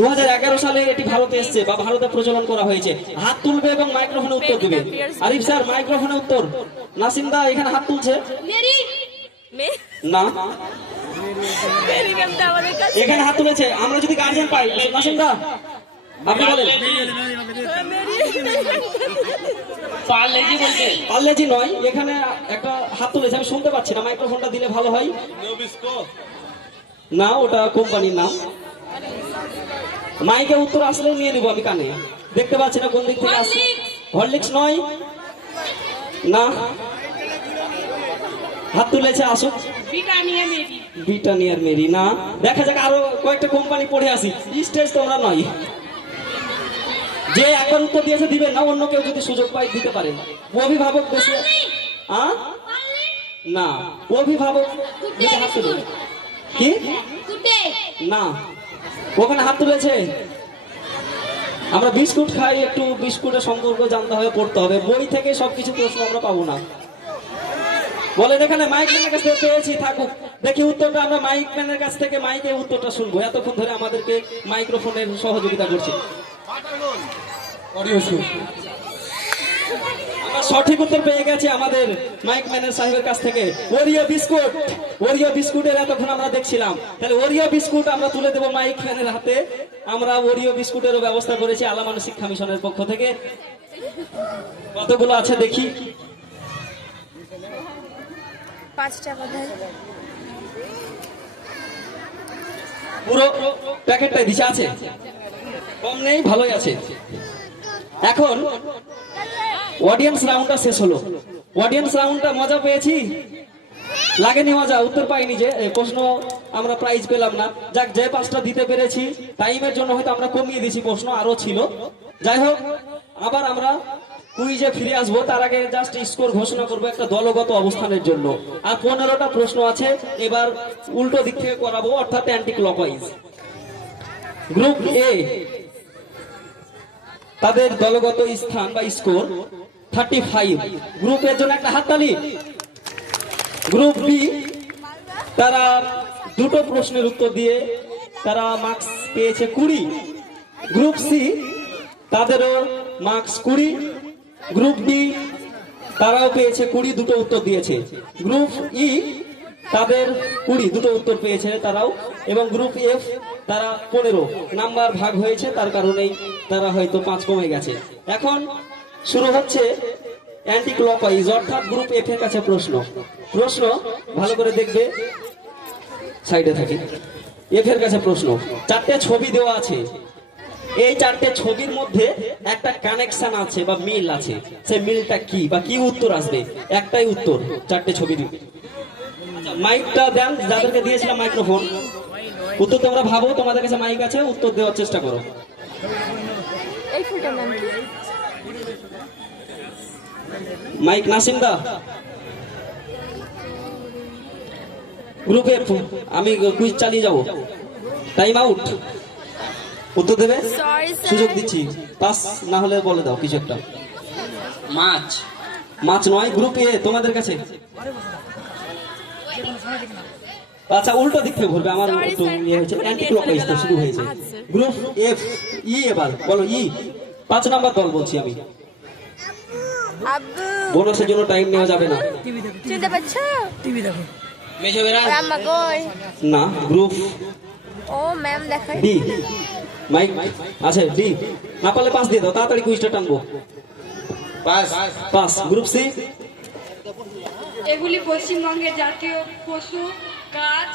2011 সালে এটি ভারতে এসেছে বা ভারতে প্রচলন করা হয়েছে। হাত তুলবে এবং মাইক্রোফোনে উত্তর দিবে। আরিফ স্যার মাইক্রোফোনে উত্তর। নাসিম দা এখানে হাত তুলছে মেরি না, মেরি ম্যামটা আমাদের কাছে এখানে হাত তুলেছে। আমরা যদি গার্জিয়ান পাই, নাসিম দা আপনি বলেন। পার্লেজি বলতে পার্লেজি নয়, এখানে একটা হাত তুলেছে, আমি শুনতে পাচ্ছি না, মাইক্রোফোনটা দিলে ভালো হয়। না, ওটা কোম্পানির নাম। মাইকে উত্তর আসলে নিয়ে নিব আমি কানে, দেখতে পাচ্ছি না কোন দিক থেকে আসছে। হরলিক্স নয়, না, হাত তুলেছে আসুক। ব্রিটানিয়া মেরি ব্রিটানিয়ার মেরি না, দেখা যাক আরো কয়েকটা কোম্পানি পড়ে আসি। স্টেজ তোমরা নয়, যে একবার উত্তর দিয়েছে দিবেন না, অন্য কেউ যদি সুযোগ পাই দিতে পারেন। অভিভাবক বেশি না, অভিভাবক যদি হাত তুলে কি কুটে না, ওখানে হাত তুলেছে। আমরা বিস্কুট খাই, একটু বিস্কুটের সম্পর্ক জানতে হবে, পড়তে হবে। বই থেকে সবকিছু প্রশ্ন আমরা পাবো না। বলেন এখানে মাইক ম্যানের কাছ থেকে পেয়েছি, থাকুক, দেখি উত্তরটা আমরা মাইক ম্যানের কাছ থেকে মাইকে উত্তরটা শুনবো। এতক্ষণ ধরে আমাদেরকে মাইক্রোফোনের সহযোগিতা করছে। আমরা সঠিক উত্তর পেয়ে গেছি আমাদের মাইক ম্যানের সাহেবের কাছ থেকে। ওরিও বিস্কুট, ওরিও বিস্কুটের এতক্ষণ আমরা দেখছিলাম, তাহলে ওরিও বিস্কুট আমরা তুলে দেবো মাইক ম্যানের হাতে। আমরা ওরিও বিস্কুটেরও ব্যবস্থা করেছি আলামান শিক্ষা মিশনের পক্ষ থেকে। কতগুলো আছে দেখি। 5টা বোধহয়। পুরো প্যাকেটটাই দিছে, আছে কম নেই, ভালোই আছে। এখন অডিয়েন্স রাউন্ডটা শেষ হলো। অডিয়েন্স রাউন্ডটা মজা পেয়েছি, লাগেনি মজা? উত্তর পাইনি যে প্রশ্ন আমরা প্রাইজ পেলাম না। যাক, যে 5টা দিতে পেরেছি, টাইমের জন্য হয়তো আমরা কমিয়ে দিয়েছি, প্রশ্ন আরো ছিল। যাই হোক, আবার আমরা কুইজে ফিরে আসবো। তার আগে জাস্ট স্কোর ঘোষণা করবো একটা দলগত অবস্থানের জন্য। আর 15টা প্রশ্ন আছে, এবার উল্টো দিক থেকে করাবো, অর্থাৎ অ্যান্টি ক্লকওয়াইজ। গ্রুপ এ তাদের দলগত স্থান বা স্কোর 35। গ্রুপ এর জন্য একটা হাততালি। গ্রুপ বি তারা দুটো প্রশ্নের উত্তর দিয়ে তারা মার্কস পেয়েছে 20। গ্রুপ সি তাদেরও মার্কস 20। গ্রুপ ডি তারাও পেয়েছে 20, দুটো উত্তর দিয়েছে। গ্রুপ ই তাদের 20, দুটো উত্তর পেয়েছে তারাও। এবং গ্রুপ এফ তারা 15 নাম্বার ভাগ হয়েছে, তার কারণেই তারা হয়তো 5 কমে গেছে। এখন শুরু হচ্ছে অ্যান্টি ক্লকওয়াইজ, অর্থাৎ গ্রুপ এফ এর কাছে প্রশ্ন। প্রশ্ন ভালো করে দেখবে, সাইডে থাকে। এফ এর কাছে প্রশ্ন, 4টে ছবি দেওয়া আছে। এই 4টে ছবির মধ্যে একটা কানেকশন আছে বা মিল আছে, সেই মিলটা কি বা কি উত্তর আসবে? একটাই উত্তর 4টে ছবির। মাইকটা দেন যাদেরকে দিয়েছিলাম মাইক্রোফোন, উত্তর তোমরা ভাবো, তোমাদের কাছে মাইক আছে, উত্তর দেওয়ার চেষ্টা করো। এই ফুলটার নাম কি? মাইক নাসিম দা। গ্রুপে আমি কুইজ চালিয়ে যাব, টাইম আউট। উত্তর দেবে, সরি স্যার। সুযোগ দিচ্ছি, পাস না হলে বলে দাও কিছু একটা। মাছ মাছ নয়। গ্রুপ এ তোমাদের কাছে, আচ্ছা উল্টো দিক থেকে বলবে, আমার একটু ইয়ে হয়েছে, অ্যান্টি ক্লকওয়াইজ তো শুরু হয়েছে। গ্রুপ এফ ই, এবার বলো ই। 5 নাম্বার দল বলছি আমি, আব্বু বোনাসের জন্য টাইম নেওয়া যাবে না। চিনতে পারছো? মেজবেরা আম্মা কই? না। গ্রুপ ও ম্যাম দেখাই। ডি, মাইক আছে ডি। না পারলে 5 দিয়ে দাও, তাড়াতাড়ি কুইজটা টানবো। পাস। গ্রুপ সি, এগুলি পশ্চিমবঙ্গের জাতীয় পশু, গাছ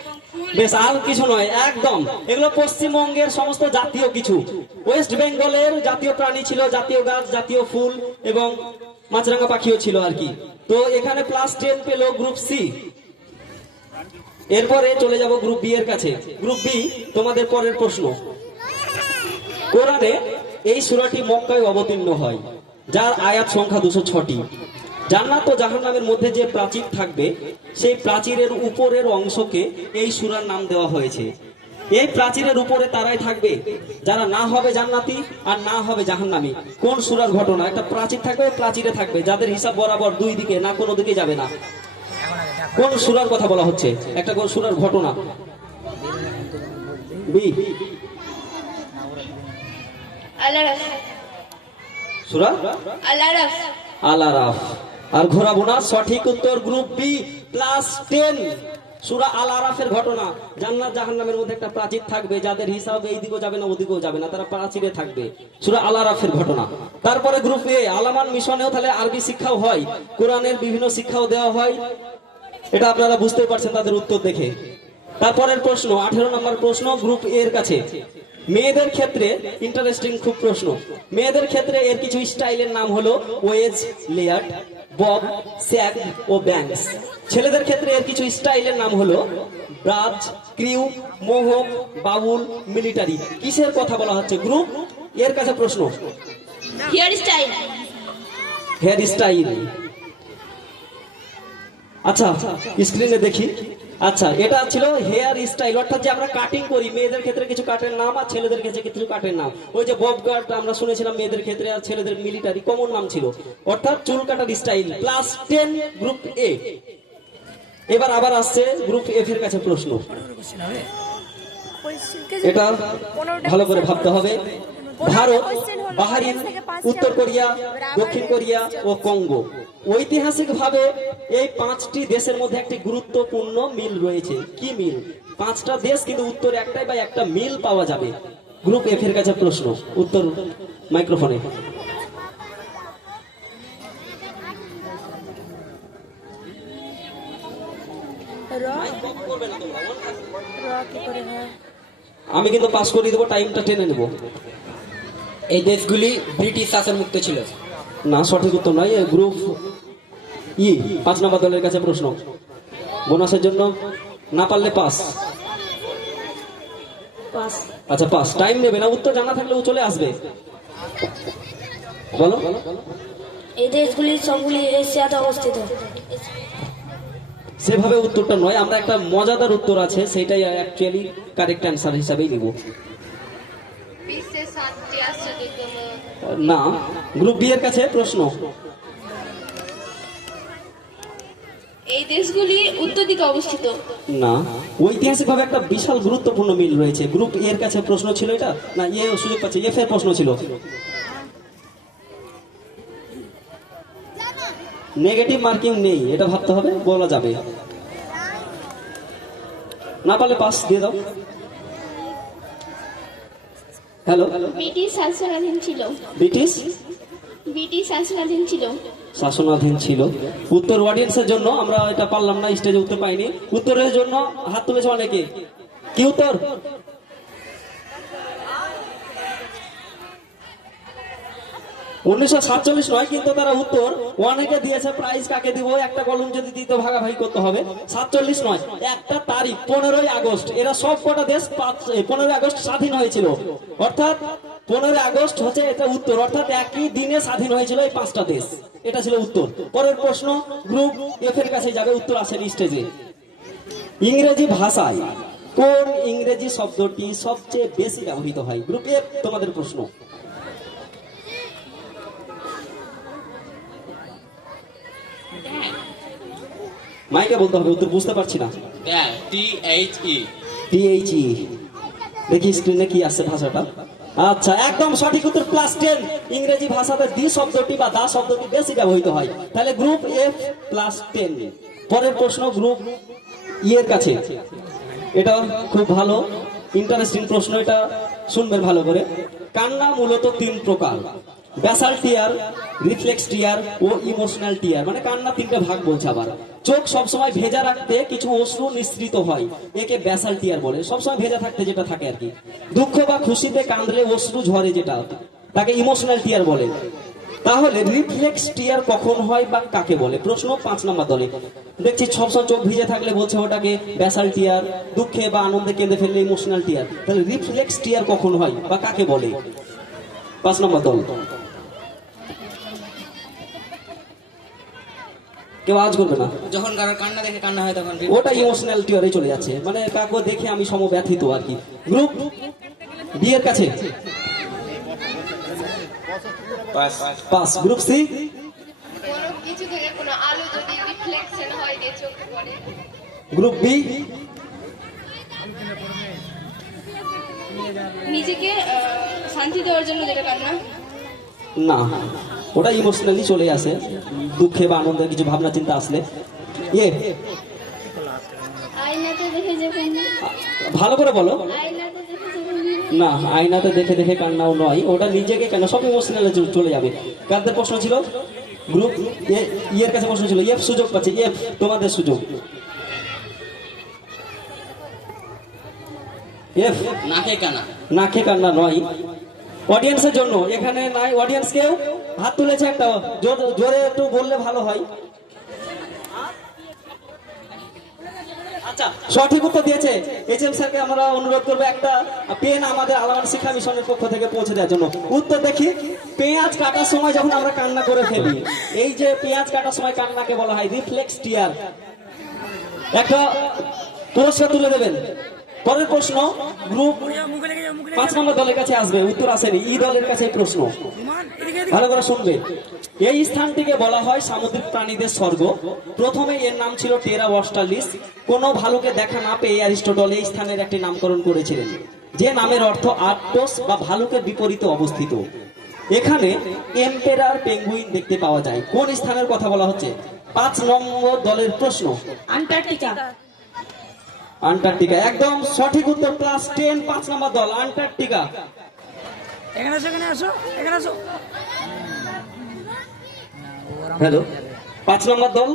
এবং ফুল। বেশ, আর কিছু নয়, একদম এগুলো পশ্চিমবঙ্গের সমস্ত জাতীয় কিছু। ওয়েস্ট বেঙ্গলের জাতীয় প্রাণী ছিল জাতীয় গাছ, জাতীয় ফুল এবং মাছরাঙা পাখিও ছিল আর কি। তো এখানে +10 পেল গ্রুপ সি। এরপরে চলে যাব গ্রুপ বি এর কাছে। গ্রুপ বি, তোমাদের পরের প্রশ্ন। কোরআনে এই সূরাটি মক্কায় অবতীর্ণ হয়, যার আয়াত সংখ্যা 206টি। জান্নাত ও জাহান্নামের মধ্যে যে প্রাচীর থাকবে, সেই প্রাচীরের উপরের অংশকে এই সূরার নাম দেওয়া হয়েছে। এই প্রাচীরের উপরে তারাই থাকবে যারা না হবে জান্নাতি আর না হবে জাহান্নামী। কোন সূরার ঘটনা? একটা প্রাচীর থাকবে, প্রাচীরে থাকবে যাদের হিসাব বরাবর দুই দিকে, না কোনো দিকে যাবে না। কোন সূরার কথা বলা হচ্ছে? একটা কোন সূরার ঘটনা? বি, আল-আরাফ। সূরা আল-আরাফ। আল আরাফ। আর ঘোরাবো না, সঠিক উত্তর গ্রুপ বি +10। সূরা আল আরাফের ঘটনা। জান্নাত জাহান্নামের মধ্যে একটা প্রাচীর থাকবে যাদের হিসাব এই দিকেও যাবে না ওদিকেও যাবে না, তারা প্রাচীরে থাকবে। সূরা আল আরাফের ঘটনা। তারপরে গ্রুপ এ, আলামান মিশনেও তাহলে আরবি শিক্ষাও হয়, কোরআনের বিভিন্ন শিক্ষাও দেওয়া হয়। এটা আপনারা বুঝতে পারছেন তাদের উত্তর দেখে। তারপরের প্রশ্ন, 18 নম্বর প্রশ্ন গ্রুপ এ এর কাছে। মেয়েদের ক্ষেত্রে ইন্টারেস্টিং খুব প্রশ্ন। মেয়েদের ক্ষেত্রে এর কিছু স্টাইলের নাম হলো ওয়েজ, লেয়ার্ড, বব, স্যাগ ও ব্যাংকস। ছেলেদের ক্ষেত্রে এর কিছু স্টাইলের নাম হলো ব্রাজ, ক্রিউ, মোহক, বাউল, মিলিটারি। কিসের কথা বলা হচ্ছে? গ্রুপ এর কাছে প্রশ্ন। Hairstyle. Hairstyle. আচ্ছা, স্ক্রিনে দেখি। আচ্ছা, এটা ছিল হেয়ার স্টাইল, অর্থাৎ যে আমরা কাটিং করি। মেয়েদের ক্ষেত্রে কিছু কাটের নাম আর ছেলেদের ক্ষেত্রে কিছু কাটের নাম। ওই যে বব কাট আমরা শুনেছিলাম মেয়েদের ক্ষেত্রে, আর ছেলেদের মিলিটারি কমন নাম ছিল, অর্থাৎ চুল কাটার স্টাইল। +10 গ্রুপ এ। এবার আবার আসছে গ্রুপ এফ এর কাছে প্রশ্ন। এটা ভালো করে ভাবতে হবে। ভারত, বাহরাইন, উত্তর কোরিয়া, দক্ষিণ কোরিয়া ও কঙ্গো। ঐতিহাসিকভাবে এই 5টি দেশের মধ্যে একটি গুরুত্বপূর্ণ মিল রয়েছে। কি মিল? 5টা দেশ, কিন্তু উত্তর একটাই বা একটা মিল পাওয়া যাবে। গ্রুপ এফ এর কাছে প্রশ্ন। উত্তর মাইক্রোফোনে। আমি কিন্তু পাস করে দেবো, টাইমটা টেনে নেবো। এই দেশগুলি ব্রিটিশ শাসন মুক্ত ছিল। না, সঠিক উত্তর নয়। গ্রুপ ই 5 নম্বর দলের কাছে প্রশ্ন। বোনাসের জন্য না পারলে পাস। আচ্ছা, পাস। টাইম নেবে না, উত্তর জানা থাকলে ও চলে আসবে। বলো। এই দেশগুলি সবগুলি এশিয়াতে অবস্থিত। সেভাবে উত্তরটা নয়, আমরা একটা মজাদার উত্তর আছে, সেটাই অ্যাকচুয়ালি কারেক্ট অ্যান্সার হিসাবেই নিব। বিশ্বের 7টি আশ্চর্যতম। না। গ্রুপ বি এর কাছে প্রশ্ন। এই দেশগুলি উত্তর দিকে অবস্থিত। না, ঐতিহাসিকভাবে একটা বিশাল গুরুত্বপূর্ণ মিল রয়েছে। গ্রুপ এর কাছে প্রশ্ন ছিল এটা না, ইয়ে সুযোগ পাচ্ছে, এফ এর প্রশ্ন ছিল। নেগেটিভ মার্কিং নেই, এটা ভাবতে হবে, বলা যাবে। না পারলে পাস দিয়ে দাও। হ্যালো। ব্রিটিশ শাসনাধীন ছিল। ব্রিটিশ শাসনাধীন ছিল। শাসনাধীন ছিল। উত্তর অডিয়েন্সের জন্য আমরা এটা পারলাম না, স্টেজে উত্তর পাইনি। উত্তরের জন্য হাত তুলেছে অনেকে। কি উত্তর? 1947 নয়, কিন্তু তারা উত্তর অনেকে দিয়েছে। প্রাইজ কাকে দিব? একটা কলম যদি দিত ভাগাভাগি করতে হবে। 47 নয়, একটা তারিখ 15ই আগস্ট। এরা সব কটা দেশ 15ই আগস্ট স্বাধীন হয়েছিল, অর্থাৎ 15ই আগস্ট হচ্ছে এটা উত্তর, অর্থাৎ একই দিনে স্বাধীন হয়েছিল এই 5টা দেশ। এটা ছিল উত্তর। পরের প্রশ্ন গ্রুপ এফ এর কাছে যাবে, উত্তর আসেনি স্টেজে। ইংরেজি ভাষায় কোন ইংরেজি শব্দটি সবচেয়ে বেশি ব্যবহৃত হয়? গ্রুপ এফ, তোমাদের প্রশ্ন। মাইকে বলতে হবে, উত্তর বুঝতে পারছি না। THE। THE। দেখি স্ক্রিনে কি আসছে ভাষাটা। আচ্ছা, একদম সঠিক উত্তর। +10। ইংরেজি ভাষাতে দি শব্দটি বা দা শব্দটি বেশি ব্যবহৃত হয়। তাহলে গ্রুপ এফ +10। পরের প্রশ্ন গ্রুপ ই এর কাছে। এটা খুব ভালো ইন্টারেস্টিং প্রশ্ন, এটা শুনবেন ভালো করে। কান্না মূলত 3 প্রকার। ব্যাসাল টিয়ার, রিফ্লেক্স টিয়ার ও ইমোশনাল টিয়ার। মানে কান্না তিনটা ভাগ বলছে আবার। চোখ সবসময় ভেজা রাখতে কিছু অশ্রু নিঃসৃত হয়, একে ব্যাসাল টিয়ার বলে। সবসময় ভেজা থাকতে যেটা থাকে আর কি। দুঃখ বা খুশিতে কাঁদলে অশ্রু ঝরে যেটা, তাকে ইমোশনাল টিয়ার বলে। তাহলে রিফ্লেক্স টিয়ার কখন হয় বা কাকে বলে? প্রশ্ন 5 নম্বর দলে। দেখছি সবসময় চোখ ভিজে থাকলে বলছে ওটাকে ব্যাসাল টিয়ার, দুঃখে বা আনন্দে কেঁদে ফেললে ইমোশনাল টিয়ার। তাহলে রিফ্লেক্স টিয়ার কখন হয় বা কাকে বলে? 5 নম্বর দল, কেউ আওয়াজ করবে না। যখন কারোর কান্না দেখে কান্না হয় তখন ওটা ইমোশনাল টিয়ারে চলে যাচ্ছে, মানে কাকে দেখে আমি সমব্যথিত আর কি। গ্রুপ বি এর কাছে পাস। গ্রুপ সি, কোনো কিছু থেকে কোনো আলো যদি রিফ্লেকশন হয় দিয়ে চোখে পড়ে। গ্রুপ বি, নিজেকে শান্তি দেওয়ার জন্য যেটা কান্না। না ওটা ইমোশনালি চলে আসে, দুঃখে বা আনন্দে কিছু ভাবনা চিন্তা আসলে। এ আয়নাতে দেখে যে কান্না, ভালো করে বলো। আয়নাতে দেখে যে কান্না। না, আয়নাতে দেখে দেখে কান্নাও নয়, ওটা নিজেকে কেন, সব ইমোশনালে চলে যাবে। কাদের প্রশ্ন ছিল? গ্রুপ এর কাছে প্রশ্ন ছিল। এফ সুযোগ পাচ্ছে, এফ তোমাদের সুযোগ। এফ নাকে কানা। নাকে কান্না নয়। অডিয়েন্সের জন্য এখানে নাই অডিয়েন্স, কেউ হাত তুলেছে একটা, জোরে একটু বললে ভালো হয়। আচ্ছা, সঠিক উত্তর দিয়েছে। এইচএম স্যারকে আমরা অনুরোধ করবো একটা পেন আমাদের আলামান শিক্ষা মিশনের পক্ষ থেকে পৌঁছে দেওয়ার জন্য। উত্তর দেখি, পেঁয়াজ কাটার সময় যখন আমরা কান্না করে ফেলি, এই যে পেঁয়াজ কাটার সময় কান্নাকে বলা হয় রিফ্লেক্স টিয়ার। একটা পুরস্কার তুলে দেবেন। পরের প্রশ্ন গ্রুপ 5 নম্বর দলের কাছে আসবে, উত্তর আসেনি। ই দলের কাছে প্রশ্ন, ভালো করে শুনবে। এই স্থানটিকে বলা হয় সামুদ্রিক প্রাণীদের স্বর্গ। প্রথমে এর নাম ছিল টেরা অস্ট্রালিস। কোনো ভালুকে দেখা না পেয়ে অ্যারিস্টটল এই স্থানের একটি নামকরণ করেছিলেন, যে নামের অর্থ আর্কটোস বা ভালুকের বিপরীতে অবস্থিত। এখানে এম্পেরার পেঙ্গুইন দেখতে পাওয়া যায়। কোন স্থানের কথা বলা হচ্ছে? 5 নম্বর দলের প্রশ্ন, আন্টার্কটিকা। আন্টার্কটিকা একদম সঠিক উত্তর। +10, 5 নম্বর দল, আন্টার্কটিকা। এখানে আসো, এখানে আসো, এখানে আসো। হ্যালো, 5 নম্বর দল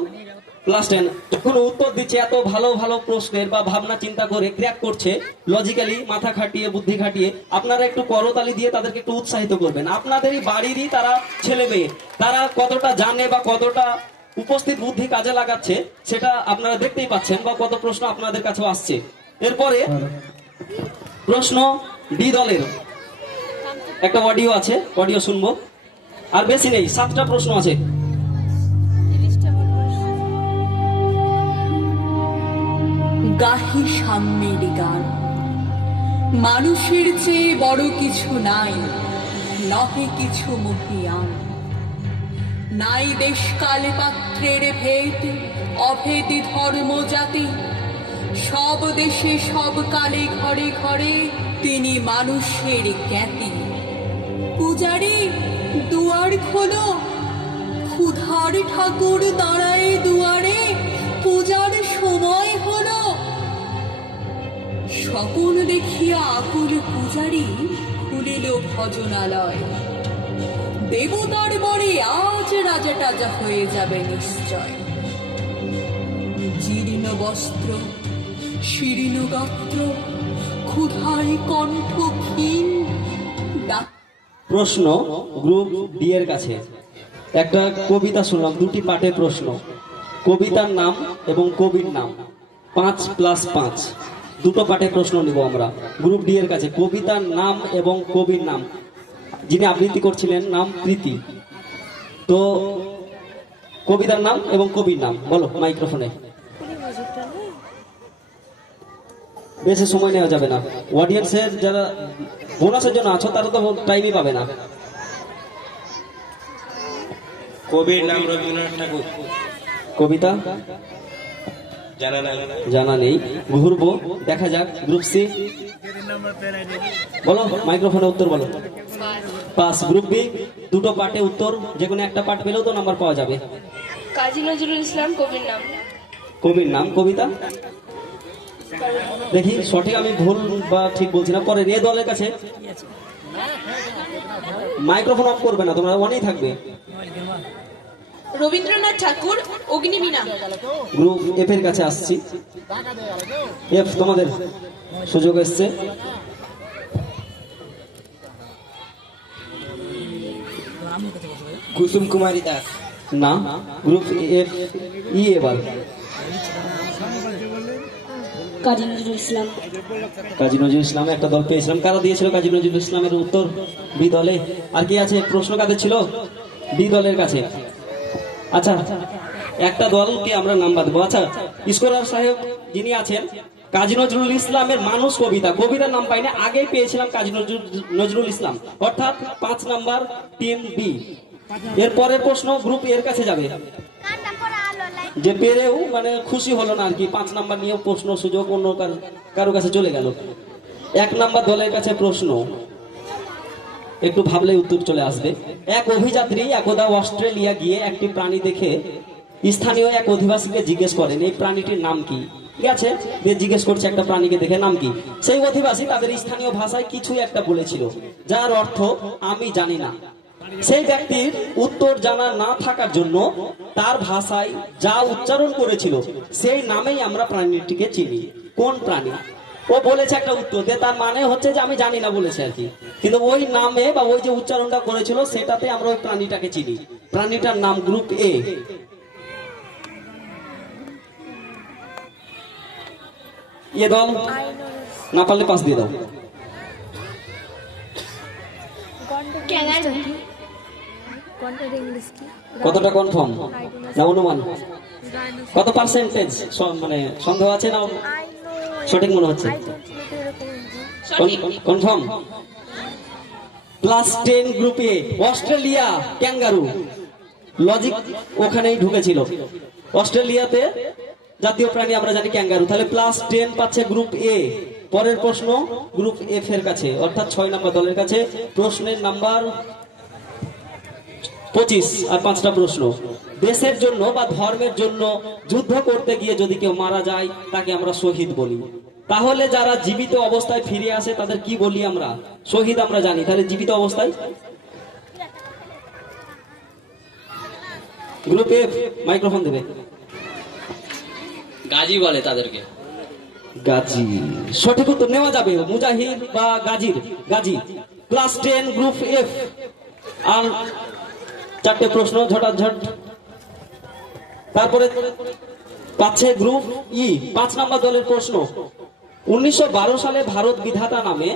+10। যখন উত্তর দিচ্ছে এত ভালো ভালো প্রশ্নের বা ভাবনা চিন্তা করে ক্র্যাক করছে, লজিক্যালি মাথা খাটিয়ে বুদ্ধি খাটিয়ে, আপনারা একটু করতালি দিয়ে তাদেরকে একটু উৎসাহিত করবেন। আপনাদেরই বাড়িরই তারা ছেলে মেয়ে, তারা কতটা জানে বা কতটা উপস্থিত বুদ্ধি কাজে লাগাচ্ছে সেটা আপনারা দেখতেই পাচ্ছেন, বা কত প্রশ্ন আপনাদের কাছেও আসছে। এরপরে প্রশ্ন ডি দলের একটা অডিও আছে, অডিও শুনবো। আর বেশি নেই, 7টা প্রশ্ন আছে। গাহি সাম্যের গান, মানুষের চেয়ে বড় কিছু নাই, নহে কিছু মহিয়ান। নাই দেশকাল পাত্রের ভেদ, অভেদি ধর্ম জাতি, সব দেশে সব কালে ঘরে ঘরে তিনি মানুষের জ্ঞাতি। পূজারি দুয়ার খোলো, ক্ষুধার ঠাকুর দাঁড়ায় দুয়ারে, পূজার সময় হলো। স্বপন দেখিয়া আকুল পূজারি খুলিল ভজনালয়। দেবতার বরে আজ রাজা টাজা হয়ে যাবে নিশ্চয়। জীর্ণ বস্ত্র, শীর্ণ গাত্র, ক্ষুধায় কণ্ঠ ক্ষীণ। প্রশ্ন গ্রুপ ডি এর কাছে একটা কবিতা শুনলাম, 2টি পাঠে প্রশ্ন। কবিতার নাম এবং কবির নাম, 5+5, 2টো পাঠে প্রশ্ন নিব আমরা। গ্রুপ ডি এর কাছে কবিতার নাম এবং কবির নাম। যিনি আবৃত্তি করছিলেন নাম প্রীতি। তো কবিতার নাম এবং কবির নাম বলো মাইক্রোফোনে। বেশি সময় নেওয়া যাবে না। অডিয়েন্সের যারা বোনাসের জন্য আছো তারা তো টাইমই পাবে না। কবির নাম রবীন্দ্রনাথ ঠাকুর। কবিতা জানা নেই। ঘুরবো, দেখা যাক। গ্রুপ সি বলো, মাইক্রোফোনে উত্তর বলো। পাস। গ্রুপ বি 2টো পার্টে উত্তর, যে কোনো একটা পার্ট পেলেও তো নাম্বার পাওয়া যাবে। কাজী নজরুল ইসলাম কবির নাম। কবির নাম। কবিতা দেখি সঠিক আমি ভুল বা ঠিক বলছি না। পরে এ দলের কাছে মাইক্রোফোন অফ করবে না, তোমরা অনেই থাকবে। রবীন্দ্রনাথ ঠাকুর অগ্নিবীণা। গ্রুপ এফ এর কাছে আসছি। এফ তোমাদের সুযোগ এসছে। কুসুম কুমারী দাস। না, গ্রুপ এফ ই এবার কাজী নজরুল ইসলাম। কাজী নজরুল ইসলাম একটা দল পেয়েছিলাম। কারা দিয়েছিল কাজী নজরুল ইসলামের উত্তর? বি দলে। আর কি আছে? প্রশ্ন কাদের ছিল? বি দলের কাছে। আচ্ছা, একটা দলকে আমরা নাম্বার দেবো। আচ্ছা, স্কলার সাহেব যিনি আছেন, কাজী নজরুল ইসলামের মানুষ কবিতা, কবিতার নাম পাইনি, আগেই পেয়েছিলাম কাজী নজরুল ইসলাম, অর্থাৎ 5 নাম্বার টিম বি। এর পরের প্রশ্ন গ্রুপ এর কাছে যাবে, যে পেরেও মানে খুশি হলো না আর কি, 5 নাম্বার নিয়ে প্রশ্ন সুযোগ অন্য কারো কাছে চলে গেল। 1 নাম্বার দলের কাছে প্রশ্ন, একটু ভাবলে উত্তর চলে আসবে। এক অভিযাত্রী একদা অস্ট্রেলিয়া গিয়ে একটি প্রাণী দেখে স্থানীয় এক অধিবাসীকে জিজ্ঞেস করেন এই প্রাণীটির নাম কি। ঠিক আছে, যে জিজ্ঞেস করছে একটা প্রাণীকে দেখে নাম কি। সেই অধিবাসী তাদের স্থানীয় ভাষায় কিছু একটা বলেছিল, যার অর্থ আমি জানি না। সেই ব্যক্তির উত্তর জানা না থাকার জন্য তার ভাষায় যা উচ্চারণ করেছিল সেই নামেই আমরা প্রাণীটিকে চিনি। কোন প্রাণী? ও বলেছে একটা উত্তর দিয়ে, তার মানে হচ্ছে যে আমি জানি না বলেছে আর কি, কিন্তু ওই নামে বা ওই যে উচ্চারণটা করেছিল সেটাতে আমরা ওই প্রাণীটাকে চিনি। প্রাণীটার নাম গ্রুপ এ। এ দল না পারলে পাস দিয়ে দাও। কতটা কনফার্ম না অনুমান? কত পার্সেন্টেজ মানে সন্দেহ আছে না সঠিক মনে হচ্ছে? কনফার্ম। +10 গ্রুপে অস্ট্রেলিয়া ক্যাঙ্গারু, লজিক ওখানেই ঢুকেছিল। অস্ট্রেলিয়াতে জাতীয় প্রাণী আমরা জানি ক্যাঙ্গারু, তাহলে +10 পাচ্ছে গ্রুপ এ। পরের প্রশ্ন গ্রুপ এফ এর কাছে, অর্থাৎ 6 নম্বর দলের কাছে। প্রশ্নের নাম্বার 25 আর 5টা প্রশ্ন। দেশের জন্য বা ধর্মের জন্য যুদ্ধ করতে গিয়ে যদি কেউ মারা যায় তাকে আমরা শহীদ বলি। তাহলে যারা জীবিত অবস্থায় ফিরে আসে তাদের কি বলি আমরা? শহীদ আমরা জানি, তাহলে জীবিত অবস্থায় গ্রুপ এফ মাইক্রোফোন দেবে। গাজী বলে তাদেরকে। গাজী সঠিক উত্তর নেওয়া যাবে, মুজাহিদ বা গাজীর গাজী। +10 গ্রুপ এফ। আর 4টে প্রশ্ন ঝটাঝট। তারপরে পাচ্ছে গ্রুপ ই, 5 নম্বর দলের প্রশ্ন। 1912 সালে ভারত বিধাতা নামে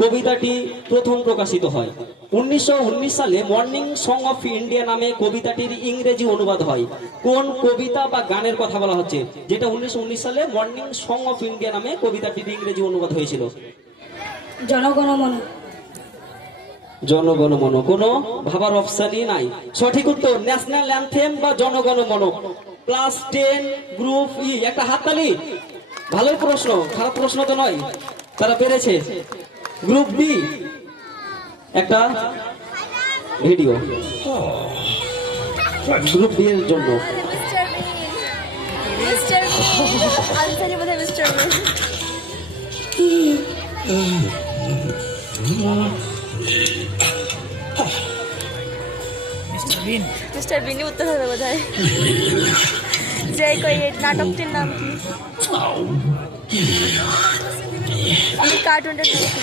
কবিতাটি প্রথম প্রকাশিত হয়। 1919 সালে মর্নিং সং অফ ইন্ডিয়া নামে কবিতাটির ইংরেজি অনুবাদ হয়। কোন কবিতা বা গানের কথা বলা হচ্ছে, যেটা 1919 সালে মর্নিং সং অফ ইন্ডিয়া নামে কবিতাটির ইংরেজি অনুবাদ হয়েছিল? জনগণমন। জনগণমন, কোনো ভাবার অপশনই নাই। সঠিক উত্তর ন্যাশনাল অ্যানথেম বা জনগণমন। +10 গ্রুপ ই। একটা হাততালি। ভালো প্রশ্ন, খারাপ প্রশ্ন তো নয়, তারা পেরেছে। গ্রুপ বি একটা ভিডিও গ্রুপ বি এর জন্য। মিস্টার বিনি উত্তর হবে বোধ হয়। যে কই এই নাটকটির নাম কি? আমি কার্টুনটার নাম কি?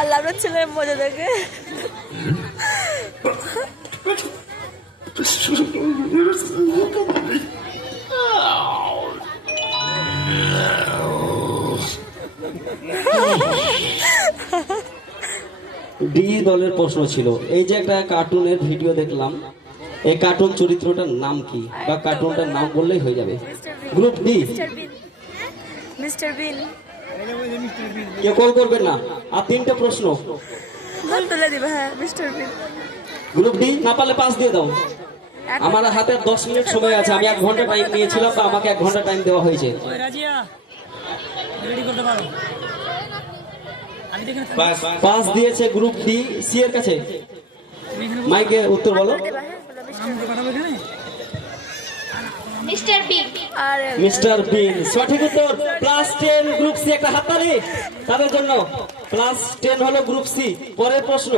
আল্লাহ আপনার ছেলের মজা দেখে। ডি দলের প্রশ্ন ছিল, এই যে একটা কার্টুনের ভিডিও দেখলাম, এই কার্টুন চরিত্রটার নাম কি, বা কার্টুনটার নাম বললেই হয়ে যাবে। Group D. মিস্টার বিন। কেউ কল করবেন না। আর 3টে প্রশ্ন বল তুলে দিবা। হ্যাঁ, মিস্টার বিন। গ্রুপ ডি না পারলে পাস দিয়ে দাও। আমার হাতে 10 মিনিট সময় আছে, আমি 1 ঘন্টা টাইম নিয়েছিলাম, বা আমাকে 1 ঘন্টা টাইম দেওয়া হয়েছে। পাস দিয়েছে গ্রুপ ডি। সি এর কাছে মাইকে উত্তর বলো। Mister B. আর মিস্টার বিন সঠিক উত্তর। +10 গ্রুপ সি, একটা হাততালি তাদের জন্য। +10 হলো গ্রুপ সি। পরের প্রশ্ন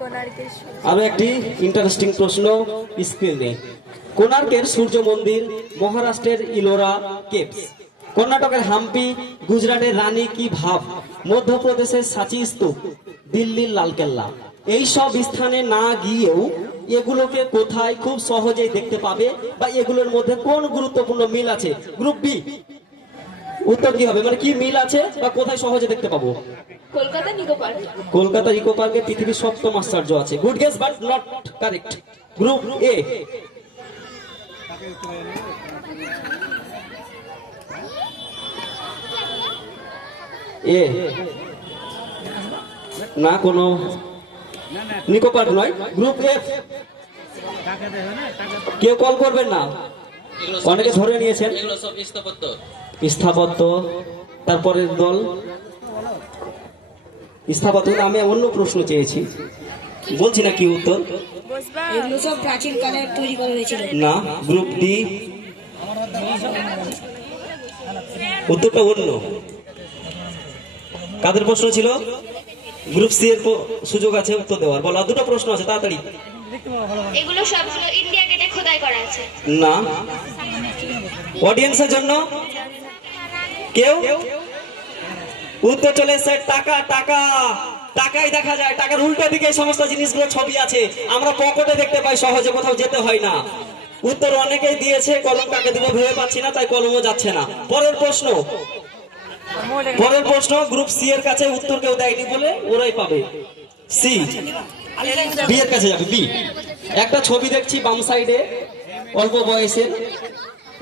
কোণার্কের সূর্য। আরো একটি ইন্টারেস্টিং প্রশ্ন স্ক্রিনে। কোণার্কের সূর্য মন্দির, মহারাষ্ট্রের ইলোরা কেভস, কর্ণাটকের হাম্পি, গুজরাটের রানী কি ভাব, মধ্যপ্রদেশের সাঁচি স্তূপ, দিল্লির লালকেল্লা। এই সব স্থানে না গিয়েও এগুলোকে কোথায় খুব সহজেই দেখতে পাবে বা এগুলোর মধ্যে কোন গুরুত্বপূর্ণ মিল আছে? গ্রুপ বি উত্তর কি হবে, মানে কি মিল আছে বা কোথায় সহজে দেখতে পাবো? কলকাতা নিকো পার্ক। কলকাতা ইকো পার্কে পৃথিবীর 7ম আশ্চর্য আছে। Good guess but not correct. Group এ না, কোনো নিকো পার্ক নয়। গ্রুপ এফ কেউ কল করবেন না, অনেকে ধরে নিয়েছেন। স্থাপত্য। তারপরের দল স্থাপত্য। আমি অন্য প্রশ্ন চেয়েছি, বলছি না কি উত্তর। বসবা এগুলো সব প্রাচীন কালে তৈরি করা হয়েছিল। না, গ্রুপ ডি উত্তরটা অন্য। কাদের প্রশ্ন ছিল? গ্রুপ সি এর সুযোগ আছে উত্তর দেওয়ার। বলো, দুটো প্রশ্ন আছে, তাড়াতাড়ি। এগুলো সবগুলো ইন্ডিয়া গেটে খোদাই করা আছে। না, অডিয়েন্সের জন্য কেউ উত্তর চলে এসেছে। টাকা। টাকা, টাকাই দেখা যায়। টাকার উল্টো দিকে এই সমস্ত জিনিসগুলো ছবি আছে, আমরা পকেটে দেখতে পাই, সহজে কোথাও যেতে হয় না। উত্তর অনেকেই দিয়েছে, কলম কাকে দিব ভেবে পাচ্ছি না, তাই কলমও যাচ্ছে না। পরের প্রশ্ন গ্রুপ সি এর কাছে উত্তর কেউ দেয়নি বলে ওরাই পাবে। সি বি এর কাছে যাবে। বি একটা ছবি দেখছি বাম সাইডে, অল্প বয়সের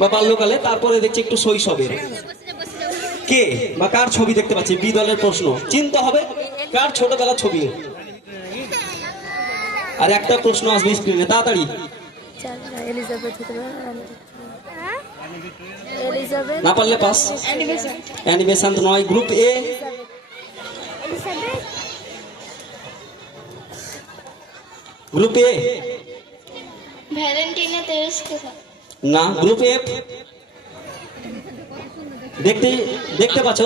বা বাল্যকালে, তারপরে দেখছি একটু শৈশবের। কে বা কার ছবি দেখতে পাচ্ছি? বি দলের প্রশ্ন। চিন্তা হবে কার ছোটবেলার ছবি। আর একটা প্রশ্ন আসবে স্ক্রিনে, তাড়াতাড়ি। এলিজাবেথ এলিজাবেথ না পারলে পাস। অ্যানি বেসান্ত নয়। গ্রুপ এ গ্রুপ এ ভ্যালেন্টিনা তেরেসা। না, গ্রুপ এফ দেখতে পাচ্ছ?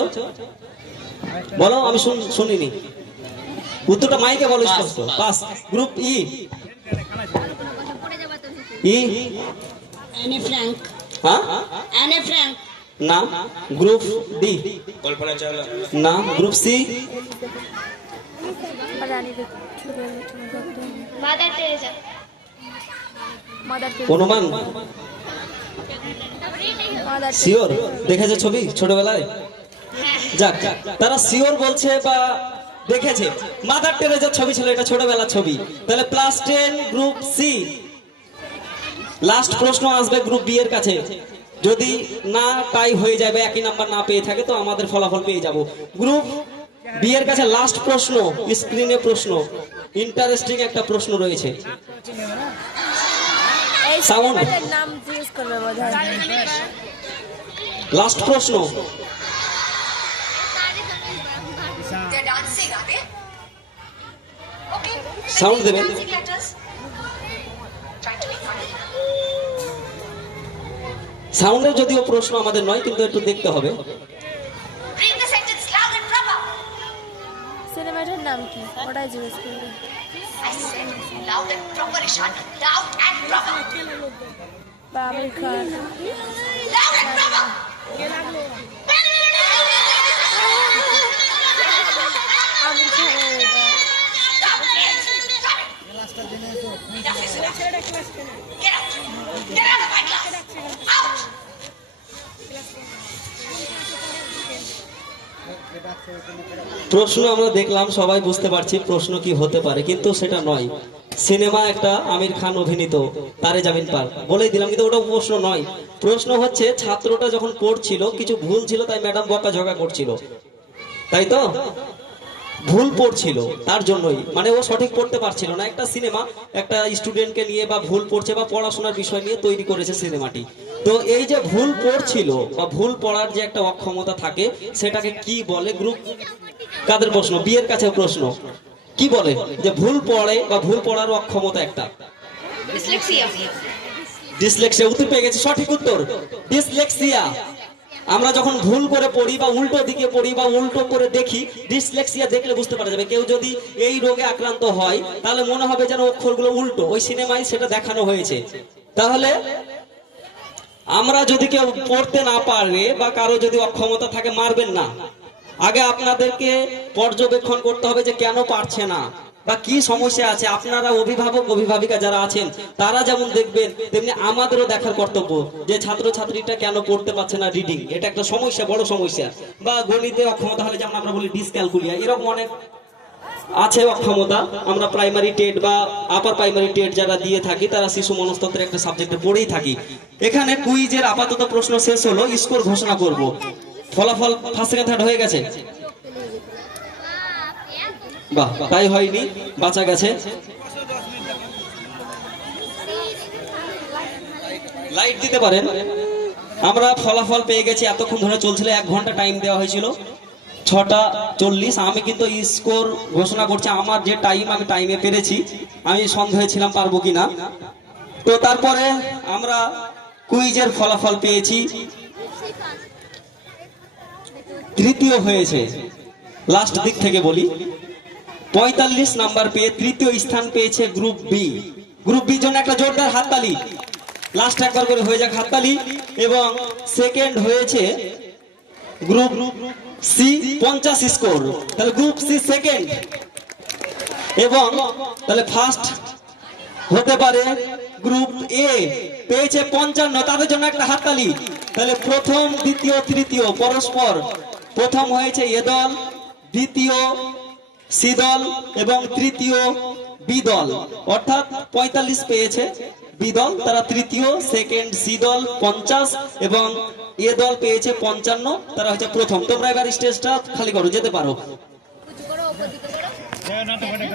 বলো, আমি শুনিনি উত্তরটা, মাইকে বলো স্পষ্ট। পাস। গ্রুপ ই অ্যানে ফ্র্যাঙ্ক। হ্যাঁ, অ্যানে ফ্র্যাঙ্ক। না। গ্রুপ ডি না। গ্রুপ সি রানী মাদার তেরেসা। মাদার অনুমান শিওর? দেখেছে ছবি ছোটবেলায়? যাক, তারা শিওর বলছে বা দেখেছে। মাদার টেরেজার ছবি ছিল, এটা ছোটবেলার ছবি। তাহলে +10 গ্রুপ সি। লাস্ট প্রশ্ন আসবে গ্রুপ বি এর কাছে। যদি না টাই হয়ে যাবে, একই নাম্বার না পেয়ে থাকে, তো আমাদের ফলাফল পেয়ে যাব। গ্রুপ বি এর কাছে লাস্ট প্রশ্ন, স্ক্রিনে প্রশ্ন, ইন্টারেস্টিং একটা প্রশ্ন রয়েছে। এই সাউন্ড। সিনেমাটার নাম জিজ্ঞেস করবে বোধহয়। লাস্ট প্রশ্ন। সাউন্ড দেবেন। সাউন্ডের যদিও প্রশ্ন আমাদের নয়, কিন্তু একটু দেখতে হবে। সিনেমাটার নাম কি ওটাই জিজ্ঞেস করবে। বা আমির খান। আমির খানের এটা। প্রশ্ন আমরা দেখলাম, সবাই বুঝতে পারছি প্রশ্ন কি হতে পারে, কিন্তু সেটা নয়। সিনেমা একটা আমির খান অভিনীত তারে জামিন পার, বলেই দিলাম, কিন্তু ওটা প্রশ্ন নয়। প্রশ্ন হচ্ছে ছাত্রটা যখন পড়ছিল কিছু ভুল ছিল, তাই ম্যাডাম বকাঝকা করছিল, তাই তো? ভুল পড়ছিল, তার জন্যই, মানে ও সঠিক পড়তে পারছিল না। একটা সিনেমা একটা স্টুডেন্টকে নিয়ে বা ভুল পড়ছে বা পড়াশোনার বিষয় নিয়ে তৈরি করেছে সিনেমাটি। তো এই যে ভুল পড়ছিল বা ভুল পড়ার যে একটা অক্ষমতা থাকে, সেটাকে কি বলে? গ্রুপ কাদের প্রশ্ন? বিয়ের কাছে প্রশ্ন। কি বলে যে ভুল পড়ে বা ভুল পড়ার অক্ষমতা একটা? ডিসলেক্সিয়া। ডিসলেক্সিয়া উত্তর পেয়ে গেছে, সঠিক উত্তর ডিসলেক্সিয়া। আমরা যখন ভুল করে পড়ি বা উল্টো দিকে পড়ি বা উল্টো করে দেখি, ডিসলেক্সিয়া দেখলে বুঝতে পারা যাবে। কেউ যদি এই রোগে আক্রান্ত হয় তাহলে মনে হবে যেন অক্ষরগুলো উল্টো, ওই সিনেমায় সেটা দেখানো হয়েছে। তাহলে আমরা যদি কেউ পড়তে না পারে বা কারো যদি অক্ষমতা থাকে, মারবেন না, আগে আপনাদেরকে পর্যবেক্ষণ করতে হবে যে কেন পারছে না বা কি সমস্যা আছে। আপনারা অভিভাবক অভিভাবিকা যারা আছেন তারা যেমন দেখবেন, তেমনি আমাদেরও দেখার কর্তব্য যে ছাত্রছাত্রীটা কেন পড়তে পারছে না রিডিং, এটা একটা সমস্যা, বড় সমস্যা। বা গণিতে অক্ষমতা হলে যেমন আমরা বলি ডিসক্যালকুলিয়া, এরকম অনেক আছে অক্ষমতা। আমরা প্রাইমারি টেট বা আপার প্রাইমারি টেট যারা দিয়ে থাকি তারা শিশু মনস্তত্ত্বের একটা সাবজেক্টে পড়েই থাকি। এখানে কুইজের আপাতত প্রশ্ন শেষ হলো, স্কোর ঘোষণা করব। ফলাফল ফার্স্ট সেকেন্ড থার্ড হয়ে গেছে? বাহ, তাই হয়নি, বাঁচা গেছে। লাইট দিতে পারেন। আমরা ফলাফল পেয়ে গেছি, এতক্ষণ ধরে চলছিল, 1 ঘন্টা টাইম দেওয়া হয়েছিল, 6:40। আমি কিন্তু স্কোর ঘোষণা করছি, আমার যে টাইম আমি টাইমে পেরেছি, আমি সন্দেহে ছিলাম পারবো কিনা। তো তারপরে আমরা কুইজের ফলাফল পেয়েছি, তৃতীয় হয়েছে। লাস্ট দিক থেকে বলি, 45 নাম্বার পেয়ে তৃতীয় স্থান পেয়েছে গ্রুপ বি। গ্রুপ বি জন্য একটা জোরদার হাততালি, লাস্ট একবার করে হয়ে যাক হাততালি। এবং সেকেন্ড হয়েছে গ্রুপ সি, 50 স্কোর, তাহলে গ্রুপ সি সেকেন্ড। এবং তাহলে ফার্স্ট হতে পারে গ্রুপ এ, পেয়েছে 55, তাদের জন্য একটা হাততালি। তাহলে প্রথম দ্বিতীয় তৃতীয় পরস্পর, প্রথম হয়েছে এ দল, দ্বিতীয় সি দল এবং তৃতীয় বি দল, অর্থাৎ 45 পেয়েছে বি দল, তারা তৃতীয়, সেকেন্ড সি দল 50 এবং এ দল পেয়েছে 55, তারা হচ্ছে প্রথম। তোমরা এবার স্টেজটা খালি করো, যেতে পারো।